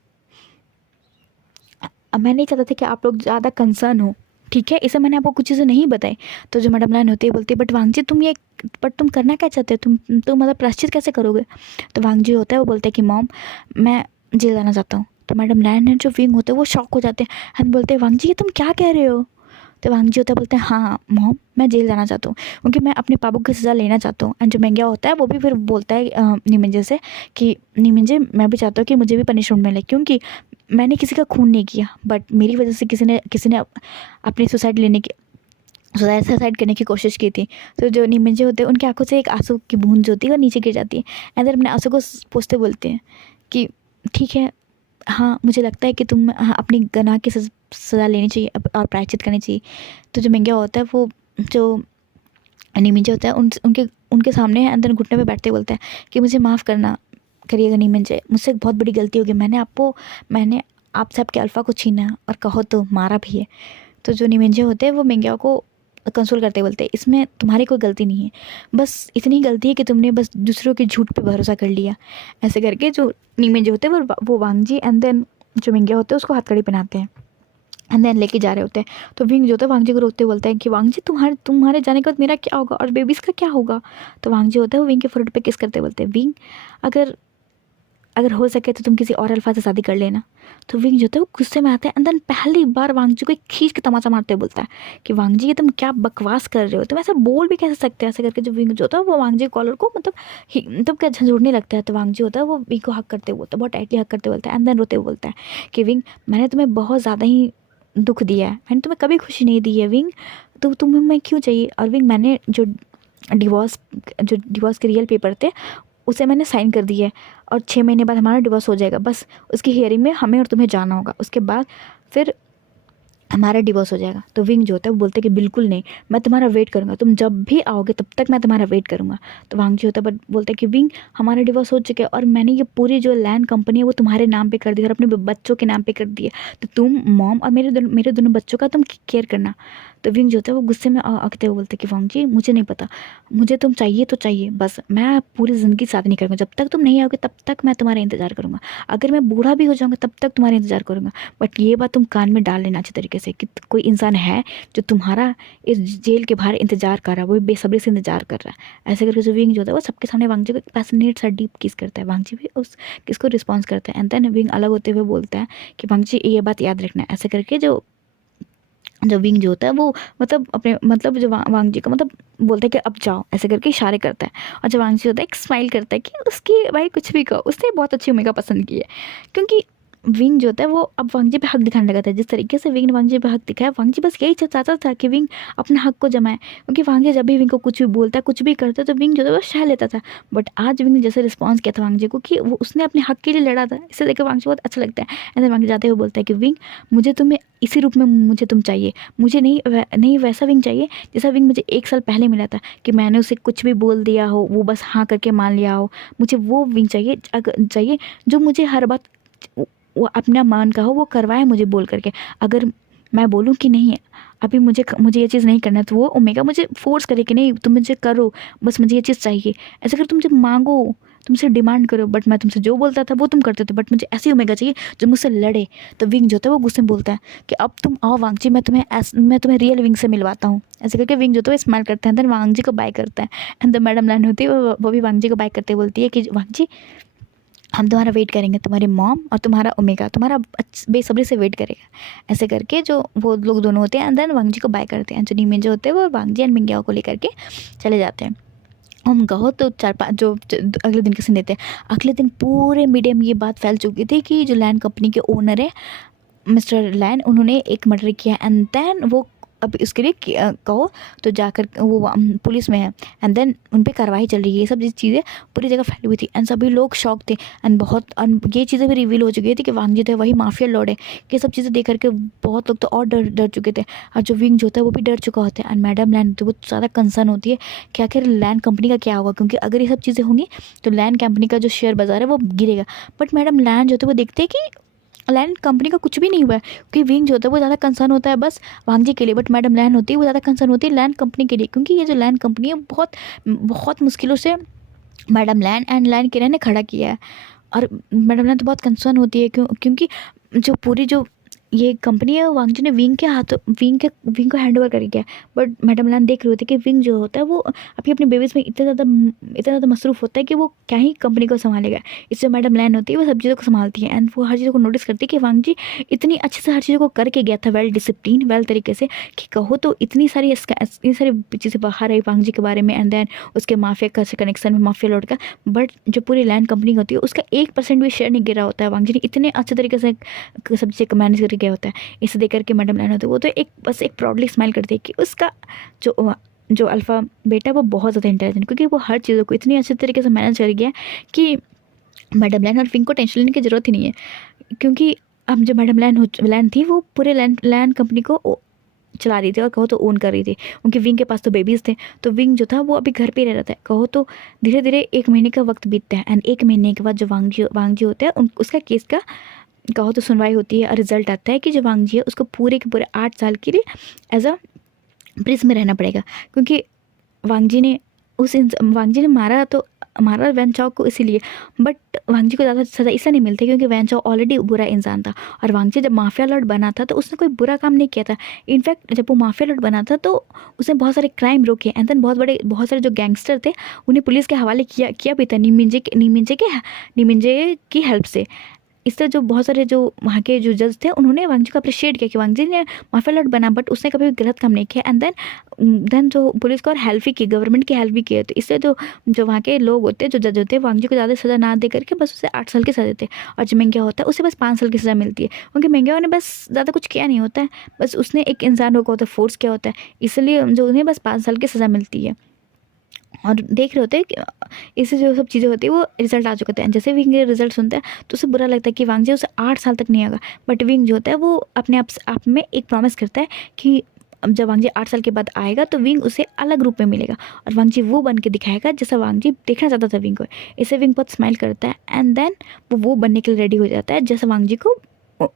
अब मैं नहीं चाहता था कि आप लोग ज़्यादा कंसर्न हो, ठीक है, इसे मैंने आपको कुछ चीज़ें नहीं बताई। तो जो मैडम लाइन होती है बोलती है बट वांगजी तुम करना क्या चाहते हो, तुम मतलब प्रायश्चित कैसे करोगे। तो वांगजी होता है वो बोलते हैं कि मॉम मैं जेल जाना चाहता हूँ। तो मैडम लाइन है जो विंग होते हैं वो शॉक हो जाते हैं एंड बोलते हैं वांगजी ये तुम क्या कह रहे हो। तो वांगजी होता है बोलते हैं हाँ मॉम मैं जेल जाना चाहता हूँ, क्योंकि मैं अपने पापा की सज़ा लेना चाहता हूँ। एंड जो मेंग्या होता है वो भी फिर बोलता है नीमिंजे से कि नीमिंजे मैं भी चाहता हूँ कि मुझे भी पनिशमेंट मिले, क्योंकि मैंने किसी का खून नहीं किया, बट मेरी वजह से किसी ने अपनी सुसाइड करने की कोशिश की थी। तो जो नीमिंजे होते हैं उनकी आंखों से एक आंसू की बूंद जो होती है वो नीचे गिर जाती है एंड देन अपने आंसू को पोंछते बोलते हैं कि ठीक है हाँ मुझे लगता है कि तुम अपनी गनाह की सज़ा लेनी चाहिए और प्रायश्चित करनी चाहिए। तो जो मेंग्या होता है वो जो नीमिंजे होता है उनके उनके सामने अंदर घुटने पे बैठते बोलता है कि मुझे माफ़ करिएगा नीमिंजे, मुझसे बहुत बड़ी गलती होगी, मैंने आपसे आपके अल्फ़ा को छीना और कहो तो मारा भी है। तो जो नीमिंजे होते हैं वो मेंग्या को कंसोल करते बोलते हैं इसमें तुम्हारी कोई गलती नहीं है, बस इतनी गलती है कि तुमने बस दूसरों के झूठ पे भरोसा कर लिया। ऐसे करके जो नीमिंजे होते हैं वो वांगजी एंड देन जो मेंग्या होते हैं उसको हथकड़ी पहनाते हैं एंड देन लेके जा रहे होते हैं। तो विंग जो होता है वांगजी को रोकते बोलता है कि वांगजी तुम्हारे जाने के बाद मेरा क्या होगा और बेबीज़ का क्या होगा। तो वांगजी होता है वो विंग के फोrehead पे किस करते बोलते हैं विंग अगर हो सके तो तुम किसी और अल्फा से शादी कर लेना। तो विंग जो होता है वो गुस्से में आता है एंड देन पहली बार वांगजी को एक खींच के तमाचा मारते हुए बोलता है कि वांगजी ये तुम क्या बकवास कर रहे हो, तुम ऐसे बोल भी कैसे सकते हैं। ऐसे करके जो विंग जो होता है वो वांगजी कॉलर को मतलब क्या झंझोड़ने लगता है। तो वांगजी होता है वो विंग को हक करते बोलता है, बहुत टाइटली हक करते बोलता है एंड देन रोते हुए बोलता है कि विंग मैंने तुम्हें बहुत ज़्यादा ही दुख दिया है, मैंने तुम्हें कभी खुशी नहीं दी है विंग, तो तुम्हें मैं क्यों चाहिए। और विंग मैंने जो डिवोर्स के रियल पेपर थे उसे मैंने साइन कर दिया है और 6 महीने बाद हमारा डिवोर्स हो जाएगा, बस उसकी हियरिंग में हमें और तुम्हें जाना होगा, उसके बाद फिर हमारा डिवोर्स हो जाएगा। तो विंग जो होता है वो बोलते हैं कि बिल्कुल नहीं, मैं तुम्हारा वेट करूँगा, तुम जब भी आओगे तब तक मैं तुम्हारा वेट करूँगा। तो वांगजी होता है बट बोलता है कि विंग हमारा डिवोर्स हो चुका है और मैंने ये पूरी जो लैंड कंपनी है वो तुम्हारे नाम पे कर दी और अपने बच्चों के नाम पे कर दी है, तो तुम मॉम और मेरे दोनों बच्चों का तुम केयर करना। तो विंग जो होता है वो गुस्से में आगते हुए बोलते हैं कि वांगजी मुझे नहीं पता, मुझे तुम चाहिए तो चाहिए, बस मैं पूरी ज़िंदगी साथ नहीं करूँगा, जब तक तुम नहीं आओगे तब तक मैं तुम्हारा इंतज़ार करूँगा, अगर मैं बूढ़ा भी हो जाऊँगा तब तक तुम्हारा इंतज़ार करूँगा। बट ये बात तुम कान में डाल लेना अच्छे तरीके से कि कोई इंसान है जो तुम्हारा इस जेल के बाहर इंतजार कर रहा है, वो बेसब्री से इंतजार कर रहा है। ऐसे करके जो विंग जो होता है वो सबके सामने वांगजी को एक पैशनेट सा डीप किस करता है, वांगजी भी उस किस को रिस्पॉन्स करता है एंड देन विंग अलग होते हुए बोलता है कि वांगजी ये बात याद रखना है। ऐसे करके जो विंग जो होता है वो मतलब अपने मतलब जो वांगजी का मतलब बोलता है कि अब जाओ, ऐसे करके इशारे करता है। और जो वांगजी होता है एक स्माइल करता है कि उसकी भाई कुछ भी कहो उसने बहुत अच्छी भूमिका पसंद की है, क्योंकि विंग जो होता है वो अब वांगजी पे हक दिखाने लगा था। जिस तरीके से विंग ने वांगजी पे हक दिखाया, वांगजी बस यही चाहता था कि विंग अपना हक को जमाए, क्योंकि वांगजी जब भी विंग को कुछ भी बोलता है, कुछ भी करता है, तो विंग जो है वो सह लेता था। बट आज विंग ने जैसे रिस्पॉन्स किया था वांगजी को कि वो उसने अपने हक के लिए लड़ा था, इसे देखकर वांगजी बहुत अच्छा लगता है। एंड देन वांगजी जाते हुए बोलता है कि विंग, मुझे तुम्हें इसी रूप में मुझे तुम चाहिए, मुझे नहीं वैसा विंग चाहिए जैसा विंग मुझे 1 साल पहले मिला था, कि मैंने उसे कुछ भी बोल दिया हो, वो बस हाँ करके मान लिया हो। मुझे वो विंग चाहिए जो मुझे हर बात वो अपना मन का हो वो करवाए मुझे बोल करके। अगर मैं बोलूँ कि नहीं अभी मुझे ये चीज़ नहीं करना, तो वो ओमेगा मुझे फोर्स करे कि नहीं तुम मुझे करो, बस मुझे ये चीज़ चाहिए। ऐसा कर तुम जब मांगो, तुमसे डिमांड करो, बट मैं तुमसे जो बोलता था वो तुम करते थे, बट मुझे ऐसी ओमेगा चाहिए जो मुझसे लड़े। तो विंग जो होता है वो गुस्से में बोलता है कि अब तुम आओ वांगजी, मैं तुम्हें रियल विंग से मिलवाता हूँ। ऐसे करके विंग जो होता है स्माइल करता है, देन वांगजी को बाय करता है। एंड द मैडम लाइन होती है वो भी वांगजी को बाय करते बोलती है कि वांगजी, हम तुम्हारा वेट करेंगे, तुम्हारी मॉम और तुम्हारा ओमेगा तुम्हारा बेसब्री से वेट करेगा। ऐसे करके जो वो लोग दोनों होते हैं एंड देन वांगजी को बाय करते हैं। जो नीमिन जो होते हैं वो वांगजी एंड मिंग्याओ को लेकर के चले जाते हैं। हम कहो तो 4-5 जो अगले दिन के सीन देते हैं, अगले दिन पूरे मीडिया में ये बात फैल चुकी थी कि जो लैंड कंपनी के ओनर है मिस्टर लैन, उन्होंने एक मर्डर किया। एंड देन वो अब इसके लिए कहो तो जाकर वो पुलिस में है एंड देन उन पर कार्रवाई चल रही है। ये सब चीज़ें पूरी जगह फैली हुई थी एंड सभी लोग शॉक थे। एंड ये चीज़ें भी रिवील हो चुकी थी कि वांगजी थे वही माफिया लॉर्ड है। ये सब चीज़ें देख करके बहुत लोग तो और डर चुके थे, और जो विंग जो होता है वो भी डर चुका होता है। एंड मैडम लैन तो बहुत ज़्यादा कंसर्न होती है कि आखिर लैंड कंपनी का क्या होगा, क्योंकि अगर ये सब चीज़ें होंगी तो लैंड कंपनी का जो शेयर बाजार है वो गिरेगा। बट मैडम लैन जो होते हैं वो देखते हैं कि लैंड कंपनी का कुछ भी नहीं हुआ है, क्योंकि विंग जो होता है वो ज़्यादा कंसर्न होता है बस वांगजी के लिए, बट मैडम लैन होती है वो ज़्यादा कंसर्न होती है लैंड कंपनी के लिए, क्योंकि ये जो लैंड कंपनी है बहुत बहुत मुश्किलों से मैडम लैन एंड लैन किरण ने खड़ा किया है। और मैडम लैन तो बहुत कंसर्न होती है क्योंकि जो पूरी जो ये कंपनी है वांगजी ने विंग को हैंड ओवर कर दिया। बट मैडम लैन देख रही होती है कि विंग जो होता है वो अभी अपने बेबीज़ में इतना ज़्यादा मसरूफ़ होता है कि वो क्या ही कंपनी को संभालेगा। इससे मैडम लैन होती है वो सब चीज़ों को संभालती है एंड वो हर चीज़ों को नोटिस करती है कि वांगजी इतनी अच्छे से हर चीज़ों को करके गया था, वेल डिसिप्लिन वेल तरीके से, कि कहो तो इतनी सारी चीज़ें बाहर आई वांगजी के बारे में एंड देन उसके माफिया का कनेक्शन में माफिया लॉर्ड का। बट जो पूरी लैंड कंपनी होती है उसका 1% भी शेयर नहीं गिरा होता है। वांगजी ने इतने अच्छे तरीके से सब चीज़ें मैनेज करके गया होता है। इसे देख करके मैडम लैन होती है वो तो बस एक प्राउडली स्माइल करती है कि उसका जो अल्फ़ा बेटा है वो बहुत ज़्यादा इंटेलिजेंट, क्योंकि वो हर चीज़ों को इतनी अच्छे तरीके से मैनेज कर गया कि मैडम लैन और विंग को टेंशन लेने की ज़रूरत ही नहीं है। क्योंकि अब जो मैडम लैन थी वो पूरे लैंड कंपनी को चला रही थी और कहो तो ओन कर रही थी। उनके विंग के पास तो बेबीज़ थे, तो विंग जो था वो अभी घर पे रह रहा था। कहो तो धीरे धीरे 1 महीने का वक्त बीतता है एंड 1 महीने के बाद जो वांगजी होता है उसका केस का कहो तो सुनवाई होती है और रिजल्ट आता है कि जो वांगजी है उसको पूरे के पूरे 8 साल के लिए एज अ प्रिजन में रहना पड़ेगा, क्योंकि वांगजी ने मारा वैन चाओ को इसीलिए। बट वांगजी को ज़्यादा सज़ा इसलिए नहीं मिलती क्योंकि वैन चाओ ऑलरेडी बुरा इंसान था, और वांगजी जब माफिया लॉर्ड बना था तो उसने कोई बुरा काम नहीं किया था। इनफैक्ट जब वो माफिया लॉर्ड बना था तो उसने बहुत सारे क्राइम रोके एंड देन बहुत सारे जो गैंगस्टर थे उन्हें पुलिस के हवाले किया भी था नीमिंजे की हेल्प से। इससे जो बहुत सारे जो वहाँ के जो जज थे उन्होंने वांगजी को अप्रिशिएट किया कि वांगजी ने माफिया लॉर्ड बना, बट उसने कभी भी गलत काम नहीं किया। एंड देन जो पुलिस को और हेल्प भी की, गवर्नमेंट की हेल्प भी की। तो इससे जो वहाँ के लोग होते हैं जो जज होते हैं वांगजी को ज़्यादा सज़ा ना दे करके बस उसे 8 साल की सज़ा देते हैं, और जो मिंग्याओ होता है उसे बस 5 साल की सज़ा मिलती है, क्योंकि मिंग्याओ ने बस ज़्यादा कुछ किया नहीं होता है, बस उसने एक इंसान को फोर्स किया होता है, इसलिए जो उन्हें बस 5 साल की सज़ा मिलती है। और देख रहे होते हैं कि इससे जो सब चीज़ें होती है वो रिजल्ट आ चुके हैं। जैसे विंग रिजल्ट सुनता है तो उसे बुरा लगता है कि वांगजी उसे 8 साल तक नहीं आएगा, बट विंग जो होता है वो अपने आप में एक प्रॉमिस करता है कि अब जब वांगजी 8 साल के बाद आएगा तो विंग उसे अलग रूप में मिलेगा और वांगजी वो बन के दिखाएगा जैसा वांगजी देखना चाहता था विंग को। इसे विंग बहुत स्माइल करता है एंड देन वो बनने के लिए रेडी हो जाता है जैसा वांगजी को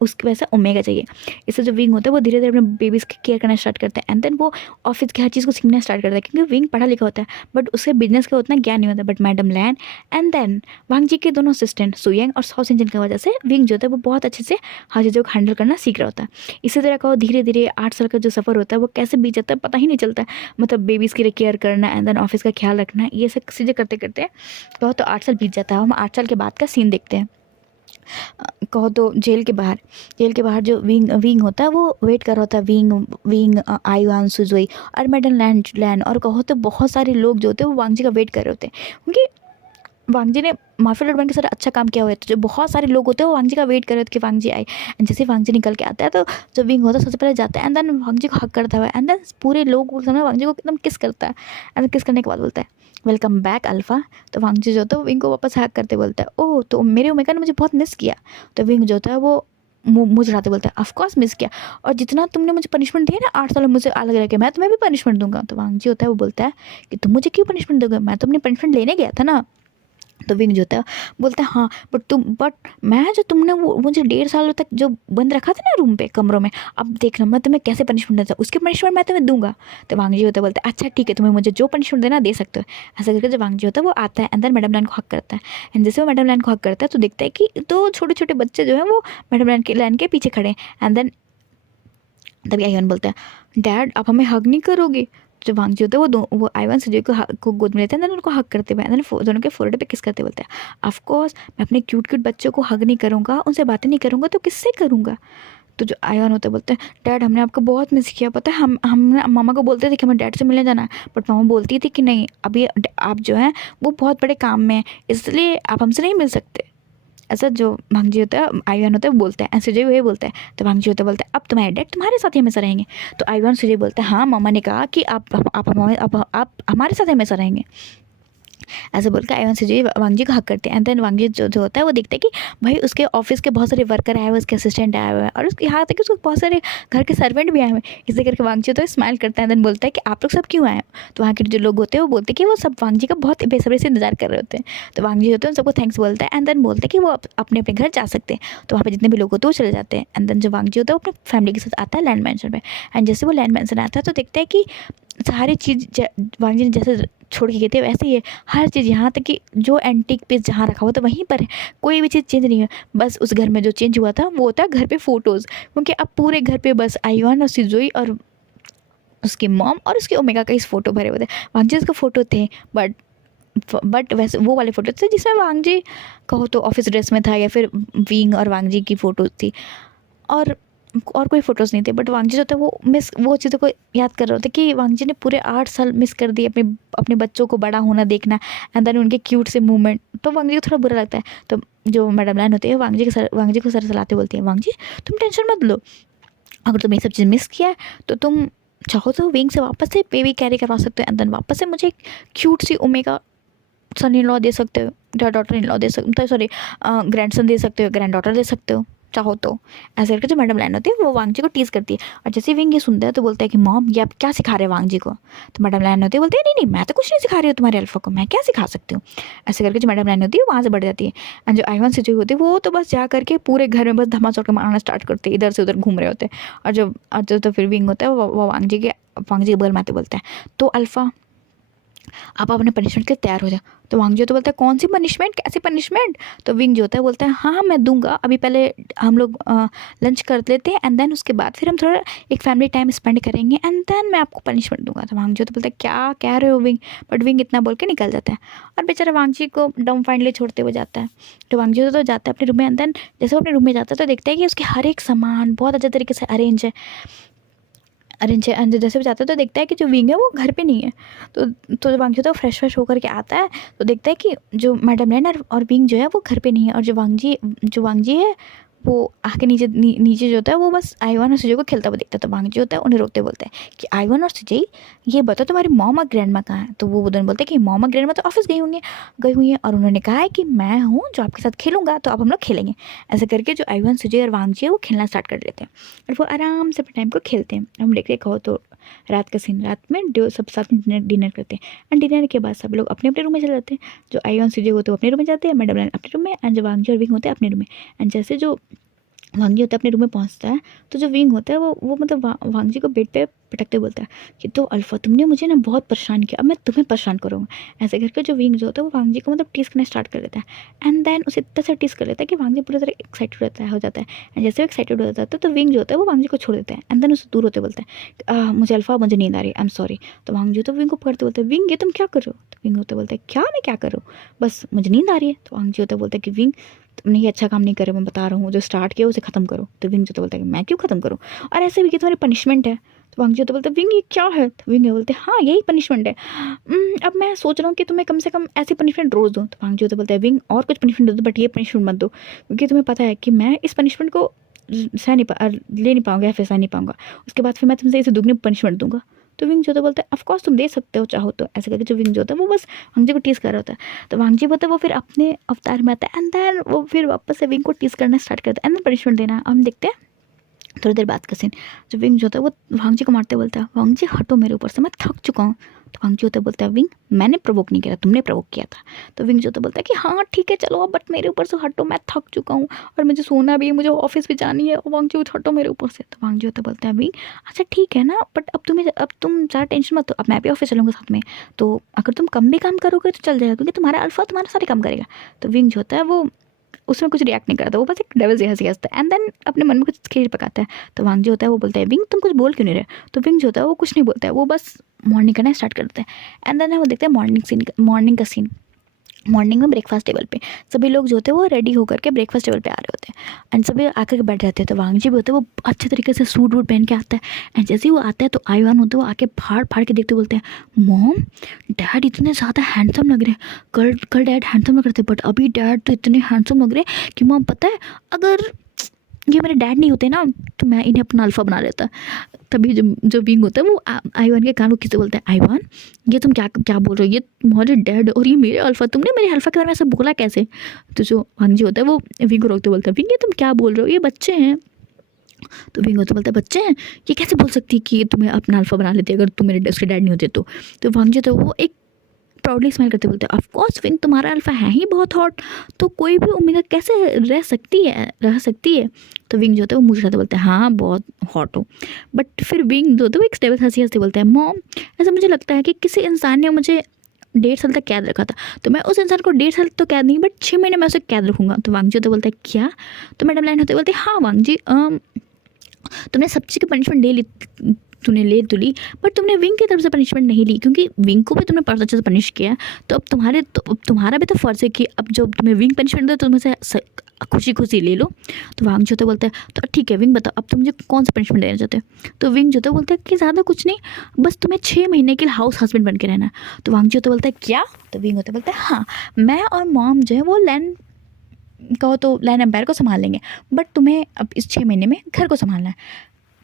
उसके वैसा ओमेगा चाहिए। इससे जो विंग होता है वो धीरे धीरे अपने बेबीज़ की केयर करना स्टार्ट करता है एंड देन वो ऑफिस की हर चीज़ को सीखना स्टार्ट करता है, क्योंकि विंग पढ़ा लिखा होता है बट उसके बिजनेस का उतना ज्ञान नहीं होता। But madam Lan and then वांगजी के दोनों असिस्टेंट सुयंग और साओ सिंचन की वजह से विंग जो होता है वो बहुत अच्छे से हर चीज़ों को हैंडल करना सीख रहा होता है। इसी तरह का धीरे धीरे 8 साल का जो सफ़र होता है वो कैसे बीत जाता है पता ही नहीं चलता है। मतलब बेबीज़ की केयर करना एंड देन ऑफिस का ख्याल रखना, ये सब चीज़ें करते करते कहो तो 8 साल बीत जाता है। हम 8 साल के बाद का सीन देखते हैं। कहो तो जेल के बाहर जो विंग होता है वो वेट कर रहा होता है। विंग आयुआन सुजोई और मैडम लैन और कहो तो बहुत सारे लोग जो होते हैं वो वांगजी का वेट कर रहे होते हैं, क्योंकि वांग जी ने माफिया लूट बन के सारा अच्छा काम किया हुआ है, तो जो बहुत सारे लोग होते हैं वो वांग जी का वेट कर रहे थे कि वांग जी आए। एंड जैसे वांग जी निकल के आता है तो जो विंग होता है सबसे पहले जाता है एंड देन वांग जी को हक करता हुआ एंड देन पूरे लोग के सामने वांग जी को एकदम किस करता है एंड किस करने के बाद बोलता है वेलकम बैक अल्फा। तो वांग जी जो होता है वो विंग को वापस हैक करते बोलता है ओह तो मेरे ओमेगा ने मुझे बहुत मिस किया। तो विंग जो होता है वो मुँह चढ़ाते बोलता है ऑफकोर्स मिस किया, और जितना तुमने मुझे पनिशमेंट दिया ना 8 साल में मुझे अलग रह के मैं तुम्हें भी पनिशमेंट दूंगा। तो वांग जी होता है वो बोलता है कि तुम मुझे क्यों पनिशमेंट दोगे, मैं तो अपनी पनिशमेंट लेने गया था ना। तो विंग जो होता है बोलता है हाँ बट मैं जो तुमने वो मुझे 1.5 साल तक जो बंद रखा था ना रूम पे कमरों में, अब देखना मैं तुम्हें कैसे पनिशमेंट देता हूँ, उसकी पनिशमेंट मैं तुम्हें दूंगा। तो वांग जी होता है बोलता है अच्छा ठीक है तुम्हें मुझे जो पनिशमेंट देना दे सकते हो। ऐसा करके जब वांग जी होता है वो आता है अंदर मैडम लैन को हक करता है एंड जैसे वो मैडम लैन को हक करता है तो देखता है कि 2 छोटे छोटे बच्चे जो है वो मैडम लैन के पीछे खड़े हैं एंड देन तभी आयन बोलता है डैड आप हमें हग नहीं करोगे। जो वांग जी होते हैं वो आयवन सुजय को गोद में लेते हैं देन उनको हग करते हुए दोनों के फोrehead पे किस करते बोलते हैं ऑफ कोर्स मैं अपने क्यूट क्यूट बच्चों को हग नहीं करूँगा, उनसे बातें नहीं करूँगा तो किससे करूँगा। तो जो आयन होते बोलते हैं डैड हमने आपको बहुत मिस किया, पता है हम मामा को बोलते थे कि हमें डैड से मिलने जाना है, बट मामा बोलती थी कि नहीं अभी आप जो हैं वो बहुत बड़े काम में हैं इसलिए आप हमसे नहीं मिल सकते। ऐसा जो वांग जी होता है आईवान होता है वो बोलता है एंड सुजय वही बोलता है। तो वांग जी होता है बोलता है अब तुम्हारे डैड तुम्हारे साथ ही हमेशा रहेंगे। तो आईवान सुजय बोलता है हाँ मामा ने कहा कि आप हमारे साथ हमेशा रहेंगे। ऐसे बोल के आयवन सुजय वांग जी को हक करते हैं एंड देन वांग जी जो होता है वो देखते हैं कि भाई उसके ऑफिस के बहुत सारे वर्कर आए हुए, उसके असिस्टेंट आए हुए हैं और उसके यहाँ तक कि उसको बहुत सारे घर के सर्वेंट भी आए हुए हैं। इसी करके वांग जी तो स्माइल करता है देन बोलता है कि आप लोग सब क्यों आए हो। तो वहाँ के जो लोग होते हैं वो बोलते हैं कि वो सब वांग जी का बहुत बेसब्री से इंतजार कर रहे होते हैं। तो वांग जी होते हैं उन सबको थैंक्स बोलता है एंड देन बोलते हैं कि वो अपने अपने घर जा सकते हैं। तो वहाँ पे जितने भी लोग होते हैं वो चले जाते हैं एंड देन जो वांग जी होता है वो अपने फैमिली के साथ आता है लैंड मैंशन में। एंड जैसे वो लैंड मैंशन आता है तो देखता है कि सारी चीज़ वांग जी ने जैसे छोड़ के गए थे वैसे ही है हर चीज़, यहाँ तक कि जो एंटीक पीस जहाँ रखा हुआ था वहीं पर है, कोई भी चीज़ चेंज नहीं है। बस उस घर में जो चेंज हुआ था वो होता है घर पे फ़ोटोज़, क्योंकि अब पूरे घर पे बस आईवान और सिजोई और उसकी मॉम और उसके ओमेगा का इस फोटो भरे हुए थे। वांग जी का फ़ोटो थे बट वैसे वो वाले फ़ोटो थे जिसमें वांग जी कहो तो ऑफिस ड्रेस में था या फिर विंग और वांग जी की फ़ोटोज़ थी और कोई फ़ोटोज़ नहीं थे। बट वांग जी जो था वो चीज़ों को याद कर रहे थे कि वांग जी ने पूरे 8 साल मिस कर दिए अपने अपने बच्चों को बड़ा होना देखना एंड देन उनके क्यूट से मूवमेंट। तो वांग जी को थोड़ा बुरा लगता है। तो जो मैडम लाइन होती है वांग जी को सर चलाते बोलती है वांग जी तुम टेंशन मत लो, अगर तुम ये सब चीज़ मिस किया है तो तुम चाहो तो विंग से वापस से बेबी कैरी करवा सकते हो एंड देन वापस से मुझे एक क्यूट सी ओमेगा सन इन लॉ दे सकते हो या डॉटर इन लॉ दे सकते हो, सॉरी ग्रैंड दे सकते हो, ग्रैंड डॉटर दे सकते हो चाहो तो। ऐसे करके जो मैडम लाइन होती है वो वांग जी को टीज करती है और जैसे विंग ये सुनता है तो बोलता है कि मॉम ये आप क्या सिखा रहे हैं वांग जी को। तो मैडम लाइन होती है बोलती है नहीं नहीं मैं तो कुछ नहीं सिखा रही हूँ तुम्हारे अल्फा को, मैं क्या सिखा सकती हूँ। ऐसे करके जो मैडम लाइन होती है वहाँ से बढ़ जाती है एंड जो आईवान सिचुई होती है वो तो बस जा करके पूरे घर में बस धमाचौड़ के मारना स्टार्ट करते हैं, इधर से उधर घूम रहे होते हैं। और जो तो फिर विंग होता है वो वांग जी के बगल में आते बोलता है तो अल्फा आप अपने पनिशमेंट के लिए तैयार हो जाओ। तो वांग जो तो बोलता है कौन सी पनिशमेंट, कैसी पनिशमेंट। तो विंग जो होता है बोलता है हाँ मैं दूंगा, अभी पहले हम लोग लंच कर लेते हैं एंड देन उसके बाद फिर हम थोड़ा एक फैमिली टाइम स्पेंड करेंगे एंड देन मैं आपको पनिशमेंट दूंगा। तो वांग जो तो बोलता है क्या कह रहे हो विंग, बट विंग इतना बोल के निकल जाता है और बेचारा वांग जी को डम फाइनली छोड़ते हुए जाता है। तो वांग जी तो जाता है अपने रूम में एंड देन जैसे वो अपने रूम में जाता है तो देखता है कि उसके हर एक सामान बहुत अच्छे तरीके से अरेंज है एंड जैसे भी जाता है तो देखता है कि जो विंग है वो घर पे नहीं है। तो जब वांग जी तो फ्रेश होकर के आता है तो देखता है कि जो मैडम लैन और विंग जो है वो घर पे नहीं है और जो वांग जी है वो आके नीचे जो होता है वो बस आईवान और सुजय को खेलता हुआ देखता है। तो वांग जी होता है उन्हें रोकते बोलता है कि आईवान और सुजय ये बताओ तुम्हारी मॉम और ग्रैंड माँ कहाँ है। तो वो दोनों बोलते हैं कि मॉम और ग्रैंड माँ तो ऑफिस गई हुई हैं और उन्होंने कहा है कि मैं हूँ जो आपके साथ खेलूंगा तो अब हम लोग खेलेंगे। ऐसे करके जो आईवान सुजय और वांग जी है वो खेलना स्टार्ट कर लेते हैं और वो आराम से अपने टाइम को खेलते हैं। हम देखते कहो तो रात का सीन, रात में सब साथ में डिनर करते हैं एंड डिनर के बाद सब लोग अपने अपने रूम में चले जाते हैं। जो आईवान सुजय होते हैं वो अपने रूम में जाते हैं, मैडम अपने रूम में एंड जो वांग जी और विंग होते हैं अपने रूम में। एंड जैसे जो वांग जी होता है अपने रूम में पहुंचता है तो जो विंग होता है वो मतलब वांग जी को बेड पे पटकते बोलता है कि तो अल्फा तुमने मुझे ना बहुत परेशान किया, अब मैं तुम्हें परेशान करूँगा। ऐसे करके जो विंग जो होता है वो वांग जी को मतलब टीस करना स्टार्ट कर देता है एंड देन उसे इतना सा टीस कर लेता है कि वांग जी पूरी तरह एक्साइटेड हो जाता है एंड जैसे वो एक्साइटेड हो जाता है तो विंग जो होता है वो वांग जी को छोड़ देता है एंड देन उसे दूर होते बोलता है मुझे अल्फा मुझे नींद आ रही है, आई एम सॉरी। तो वांग जी तो विंग को पकड़ते बोलते हैं विंग ये तुम क्या कर रहे हो। तो विंग होता बोलता है क्या मैं क्या करूँ, बस मुझे नींद आ रही है। तो वांग जी होता बोलता है कि विंग तुमने ये अच्छा काम नहीं करे, मैं बता रहा हूँ जो स्टार्ट किया उसे ख़त्म करो। तो विंग जो तो बोलता है कि मैं क्यों ख़त्म करूँ और ऐसे भी कि तुम्हारी पनिशमेंट है। तो वांगजी होते बोलते विंग ये क्या है? तो विंग बोलते हाँ यही पनिशमेंट है। अब मैं सोच रहा हूँ कि तुम्हें कम से कम ऐसी पनिशमेंट रोज़ दूँ। तो वांगजी होते बोलते हैं विंग और कुछ पनिशमेंट दो बट ये पनिशमेंट मत दो, क्योंकि तुम्हें पता है कि मैं इस पनिशमेंट को ले नहीं पाऊंगा या फिर सह नहीं पाऊंगा, उसके बाद फिर मैं तुमसे इसे दुगनी पनिशमेंट दूंगा। तो विंग जो होता है बोलता है ऑफकोर्स तुम दे सकते हो चाहो तो, ऐसे करके जो विंग जो होता है वो बस वांगजी को टीस कर रहा होता है। तो वांगजी बोलता है वो फिर अपने अवतार में आता है एंड देन वो फिर वापस से विंग को टीस करना स्टार्ट करता है एंड देन पनिशमेंट देना। हम देखते हैं थोड़ी देर बाद का सीन। जो विंग जो होता है वो वांगजी को मारते बोलता है वांगजी हटो मेरे ऊपर से, मैं थक चुका हूँ। तो वांगजी होता है बोलता है विंग मैंने प्रोवोक नहीं किया, तुमने प्रोवोक किया था। तो विंग जो होता है बोलता है कि हाँ ठीक है चलो अब बट मेरे ऊपर से हटो, मैं थक चुका हूँ और मुझे सोना भी है, मुझे ऑफिस भी जानी है, वांगजी हटो मेरे ऊपर से। तो वांगजी होता है बोलता है विंग अच्छा ठीक है ना बट अब तुम ज़्यादा टेंशन मत, तो अब मैं भी ऑफिस चलूँगा साथ में, तो अगर तुम कम भी काम करोगे तो चल जाएगा क्योंकि तुम्हारा अल्फा तुम्हारा सारे काम करेगा। तो विंग जो होता है वो उसमें कुछ रिएक्ट नहीं करता, वो बस एक डेविल से हंसी हंसता है एंड देन अपने मन में कुछ खीर पकाता है। तो वांग जो होता है वो बोलता है विंग तुम कुछ बोल क्यों नहीं रहे? तो विंग जो होता है वो कुछ नहीं बोलता है, वो बस मॉर्निंग करना स्टार्ट करता है एंड देन वो देखते हैं मॉर्निंग का सीन। मॉर्निंग में ब्रेकफास्ट टेबल पे सभी लोग जो होते हैं वो रेडी होकर के ब्रेकफास्ट टेबल पे आ रहे होते हैं एंड सभी आकर के बैठ जाते हैं। तो वांगजी भी होते हैं वो अच्छे तरीके से सूट वूट पहन के आता है एंड जैसे ही वो आता है तो आईवान होते हैं वो आके फाड़ फाड़ के देखते बोलते हैं मॉम डैड इतने ज़्यादा हैंडसम लग रहे हैं, कल कल डैड हैंडसम लग रहे थे बट अभी डैड तो इतने हैंडसम लग रहे हैं कि मॉम पता है अगर ये मेरे डैड नहीं होते ना तो मैं इन्हें अपना अल्फा बना लेता। तभी जो विंग होता है वो आईवान के कान को किससे बोलता है आईवान ये तुम क्या क्या बोल रहे हो, ये तुम्हारे डैड और ये मेरे अल्फा, तुमने मेरे अल्फा के बारे में ऐसा बोला कैसे? तो जो वांगजी होता है वो विंग को रोकते बोलता है विंग ये तुम क्या बोल रहे हो, ये बच्चे हैं। तो विंग होता बोलता है बच्चे हैं, ये कैसे बोल सकती है कि तुम्हें अपना अल्फा बना लेते अगर तुम मेरे उसके डैड नहीं होते तो वांगजी तो वो एक प्राउडली स्माइल करते बोलते हैं ऑफ कोर्स विंग तुम्हारा अल्फा है ही बहुत हॉट, तो कोई भी ओमेगा कैसे रह सकती है। तो विंग जो होता है वो मुझे रहते बोलते हैं हाँ बहुत हॉट हो। बट फिर विंग जो होता है वो एक स्टेबल हंसी हंसते बोलते हैं मॉम ऐसा मुझे लगता है कि किसी इंसान ने मुझे 1.5 साल तक कैद रखा था, तो मैं उस इंसान को 1.5 साल तो कैद नहीं बट 6 महीने में उसे कैद रखूंगा। तो वांग जी होते बोलते हैं क्या? तो मैडम लाइन होते बोलते हाँ वांग जी तुमने सब चीज़ की पनिशमेंट ले ली, तूने ले तो ली बट तुमने विंग की तरफ से पनिशमेंट नहीं ली क्योंकि विंग को भी तुमने बहुत अच्छे से पनिश किया। तो अब तुम्हारा भी तो फ़र्ज़ है कि अब जो तुम्हें विंग पनिशमेंट दे तो तुम इसे खुशी खुशी ले लो। तो वांग जो बोलते हैं तो ठीक है विंग बताओ अब तुम मुझे कौन सा पनिशमेंट देना चाहते हो? तो विंग जो बोलता है कि ज़्यादा कुछ नहीं, बस तुम्हें 6 महीने के लिए हाउस हस्बैंड बन के रहना है। तो वांग जो बोलता है क्या? तो विंग होता बोलता है हाँ मैं और मॉम जो है वो लैंड कहो तो लैंड एम्पायर को संभाल लेंगे बट तुम्हें अब इस 6 महीने में घर को संभालना है,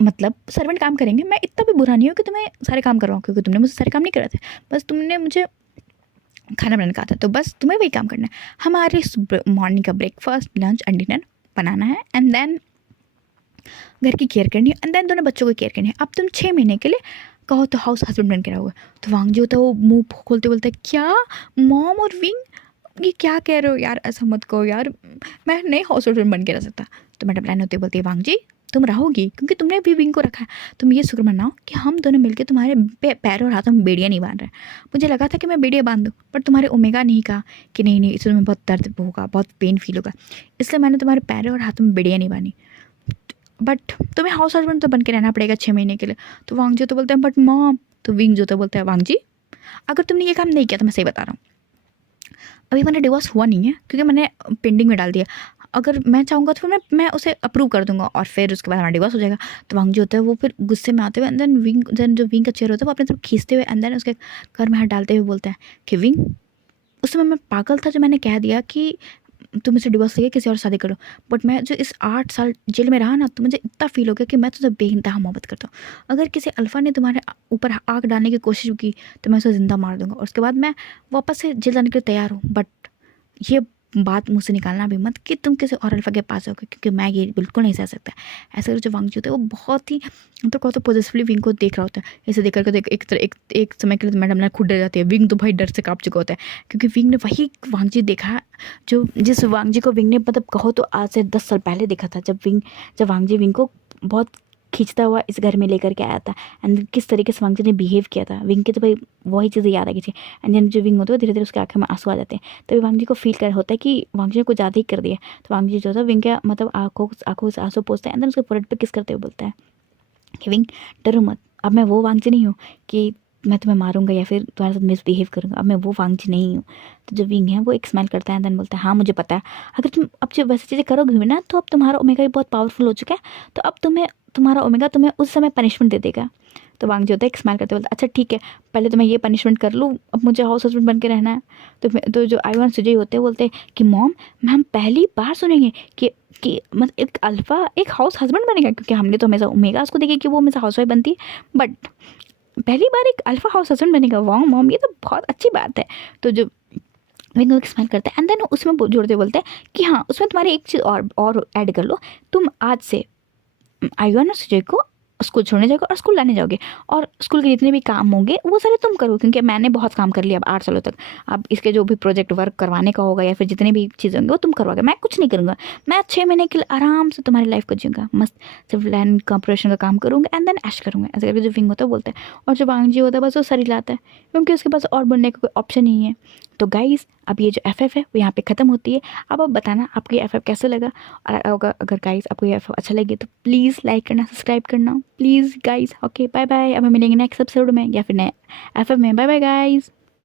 मतलब सर्वेंट काम करेंगे। मैं इतना भी बुरा नहीं हूँ कि तुम्हें सारे काम करवाऊँ क्योंकि तुमने मुझसे सारे काम नहीं कराए थे, बस तुमने मुझे खाना बनाने का आता है तो बस तुम्हें वही काम करना है। हमारे मॉर्निंग का ब्रेकफास्ट लंच एंड डिनर बनाना है एंड देन घर की केयर करनी है एंड देन दोनों बच्चों की केयर करनी है। अब तुम 6 महीने के लिए कहो तो हाउस हस्बैंड बन के रहोगे। तो वांग जो होता है वो मुँह खोलते बोलता है क्या मॉम और विंग ये क्या कह रहे हो यार, ऐसा मत कहो यार, मैं नहीं हाउस हस्बैंड बन के रह सकता। तो मैडम प्लान होते बोलती है वांग जी तुम रहोगी क्योंकि तुमने भी विंग को रखा है, तुम ये शुक्र मनाओ कि हम दोनों मिलकर तुम्हारे पैरों और हाथों में बेड़ियाँ नहीं बांध रहे। मुझे लगा था कि मैं बेड़ियाँ बांध दूँ पर तुम्हारे ओमेगा नहीं कहा कि नहीं नहीं इसमें बहुत दर्द होगा, बहुत पेन फील होगा, इसलिए मैंने तुम्हारे पैरों और हाथों में बेड़ियाँ नहीं बांधी, बट तुम्हें हाउस हस्बैंड तो बन के रहना पड़ेगा 6 महीने के लिए। तो वांग जो तो बोलते हैं बट मॉम। तो विंग जो तो बोलता है वांग जी अगर तुमने ये काम नहीं किया तो मैं सही बता रहा हूँ अभी मैंने डिवोर्स हुआ नहीं है क्योंकि मैंने पेंडिंग में डाल दिया, अगर मैं चाहूँगा तो फिर मैं उसे अप्रूव कर दूंगा और फिर उसके बाद हमारा डिवोर्स हो जाएगा। तो वांग जो होता है वो फिर गुस्से में आते हुए एंड देन जो विंग का चेयर होता है वो अपने तरफ खींचते हुए एंड देन उसके घर में हाथ डालते हुए बोलता है कि विंग उस समय मैं पागल था जो मैंने कह दिया कि तुम मुझसे डिवोर्स लेके किसी और शादी करो, बट मैं जो इस 8 साल जेल में रहा ना तो मुझे इतना फील हो गया कि मैं तुझसे बेइंतहा मोहब्बत करता हूँ। अगर किसी अल्फ़ा ने तुम्हारे ऊपर आग डालने की कोशिश की तो मैं उसे ज़िंदा मार दूंगा और उसके बाद मैं वापस से जेल जाने के लिए तैयार हूँ, बट ये बात मुझसे निकालना भी मत कि तुम किसी और अल्फ़ा के पास होगे क्योंकि मैं ये बिल्कुल नहीं सह सकता। ऐसे जो वांग जी होता है वो बहुत ही तो कहो तो पॉजिटिवली विंग को देख रहा होता है। इसे देख करके एक समय के लिए तो मैडम ना खुद डर जाती है, विंग तो भाई डर से काँप चुका होता है क्योंकि विंग ने वही वांग जी देखा जो जिस वांग जी को विंग ने मतलब कहो तो आज से 10 साल पहले देखा था, जब वांग जी विंग को बहुत खींचता हुआ इस घर में लेकर के आया था एंड किस तरीके से वांग जी ने बिहेव किया था। विंग की तो भाई वही चीज़ें याद आ गई थी एंड देन जो विंग होता है धीरे धीरे उसके आँखों में आंसू आ जाते हैं। तभी वांग जी को फील कर होता है कि वांग जी ने कुछ ज़्यादा ही कर दिया। तो वांग जी जो था विंग का मतलब आँखों से आंसू पोंछता है एंड देन उसके फोrehead पे किस करते हुए बोलता है कि विंग डरो मत, अब मैं वो वांग जी नहीं हूँ कि मैं तुम्हें मारूंगा या फिर तुम्हारे साथ मिसबिहेव करूंगा, अब मैं वो वांग जी नहीं हूँ। तो जो विंग है वो एक स्माइल करता है देन बोलता है हाँ मुझे पता है अगर तुम अब जो वैसी चीज़ें करोगे भी ना तो अब तुम्हारा ओमेगा भी बहुत पावरफुल हो चुका है, तो अब तुम्हारा ओमेगा तुम्हें उस समय पनिशमेंट दे देगा। तो वांग जी होता है एक स्माइल करते बोलता है अच्छा ठीक है, पहले तो मैं ये पनिशमेंट कर लूँ, अब मुझे हाउस हस्बैंड बन के रहना है। तो जो आईवान सुजय होते हैं बोलते हैं कि मॉम हम पहली बार सुनेंगे कि मतलब एक अल्फ़ा एक हाउस हस्बैंड बनेगा, क्योंकि हमने तो हमेशा ओमेगा उसको देखे कि वो हमेशा हाउस वाइफ बनती है, बट पहली बार एक अल्फ़ा हाउस हस्बैंड बनेगा, वाह मॉम ये तो बहुत अच्छी बात है। तो जो विंग एक्सप्लेन करता है एंड देन उसमें जोड़ते बोलते हैं कि हाँ उसमें तुम्हारी एक चीज़ और ऐड कर लो, तुम आज से आयुआन और सुजय को स्कूल छोड़ने जाओगे और स्कूल लाने जाओगे, और स्कूल के जितने भी काम होंगे वो सारे तुम करो, क्योंकि मैंने बहुत काम कर लिया अब 8 सालों तक। अब इसके जो भी प्रोजेक्ट वर्क करवाने का होगा या फिर जितनी भी चीज़ें होंगी वो तुम करवाओगे, मैं कुछ नहीं करूँगा। मैं 6 महीने के लिए आराम से तुम्हारी लाइफ को जीऊँगा, मस्त सिर्फ लैंड कॉर्पोरेशन का काम करूँगा एंड देन ऐश करूँगा, ऐसे करके जो विंग होता है बोलते हैं। और जो वांग जी होता है बस वो सर हिलाता है, क्योंकि उसके पास और बनने का कोई ऑप्शन नहीं है। तो गाइस अब ये जो FF है वो यहाँ पे ख़त्म होती है। अब आप बताना आपको ये FF कैसे लगा, और अगर गाइस आपको ये FF अच्छा लगे तो प्लीज़ लाइक करना, सब्सक्राइब करना please guys. Okay bye bye, अब हम मिलेंगे नेक्स्ट एपिसोड में या फिर नए FF में। Bye bye guys.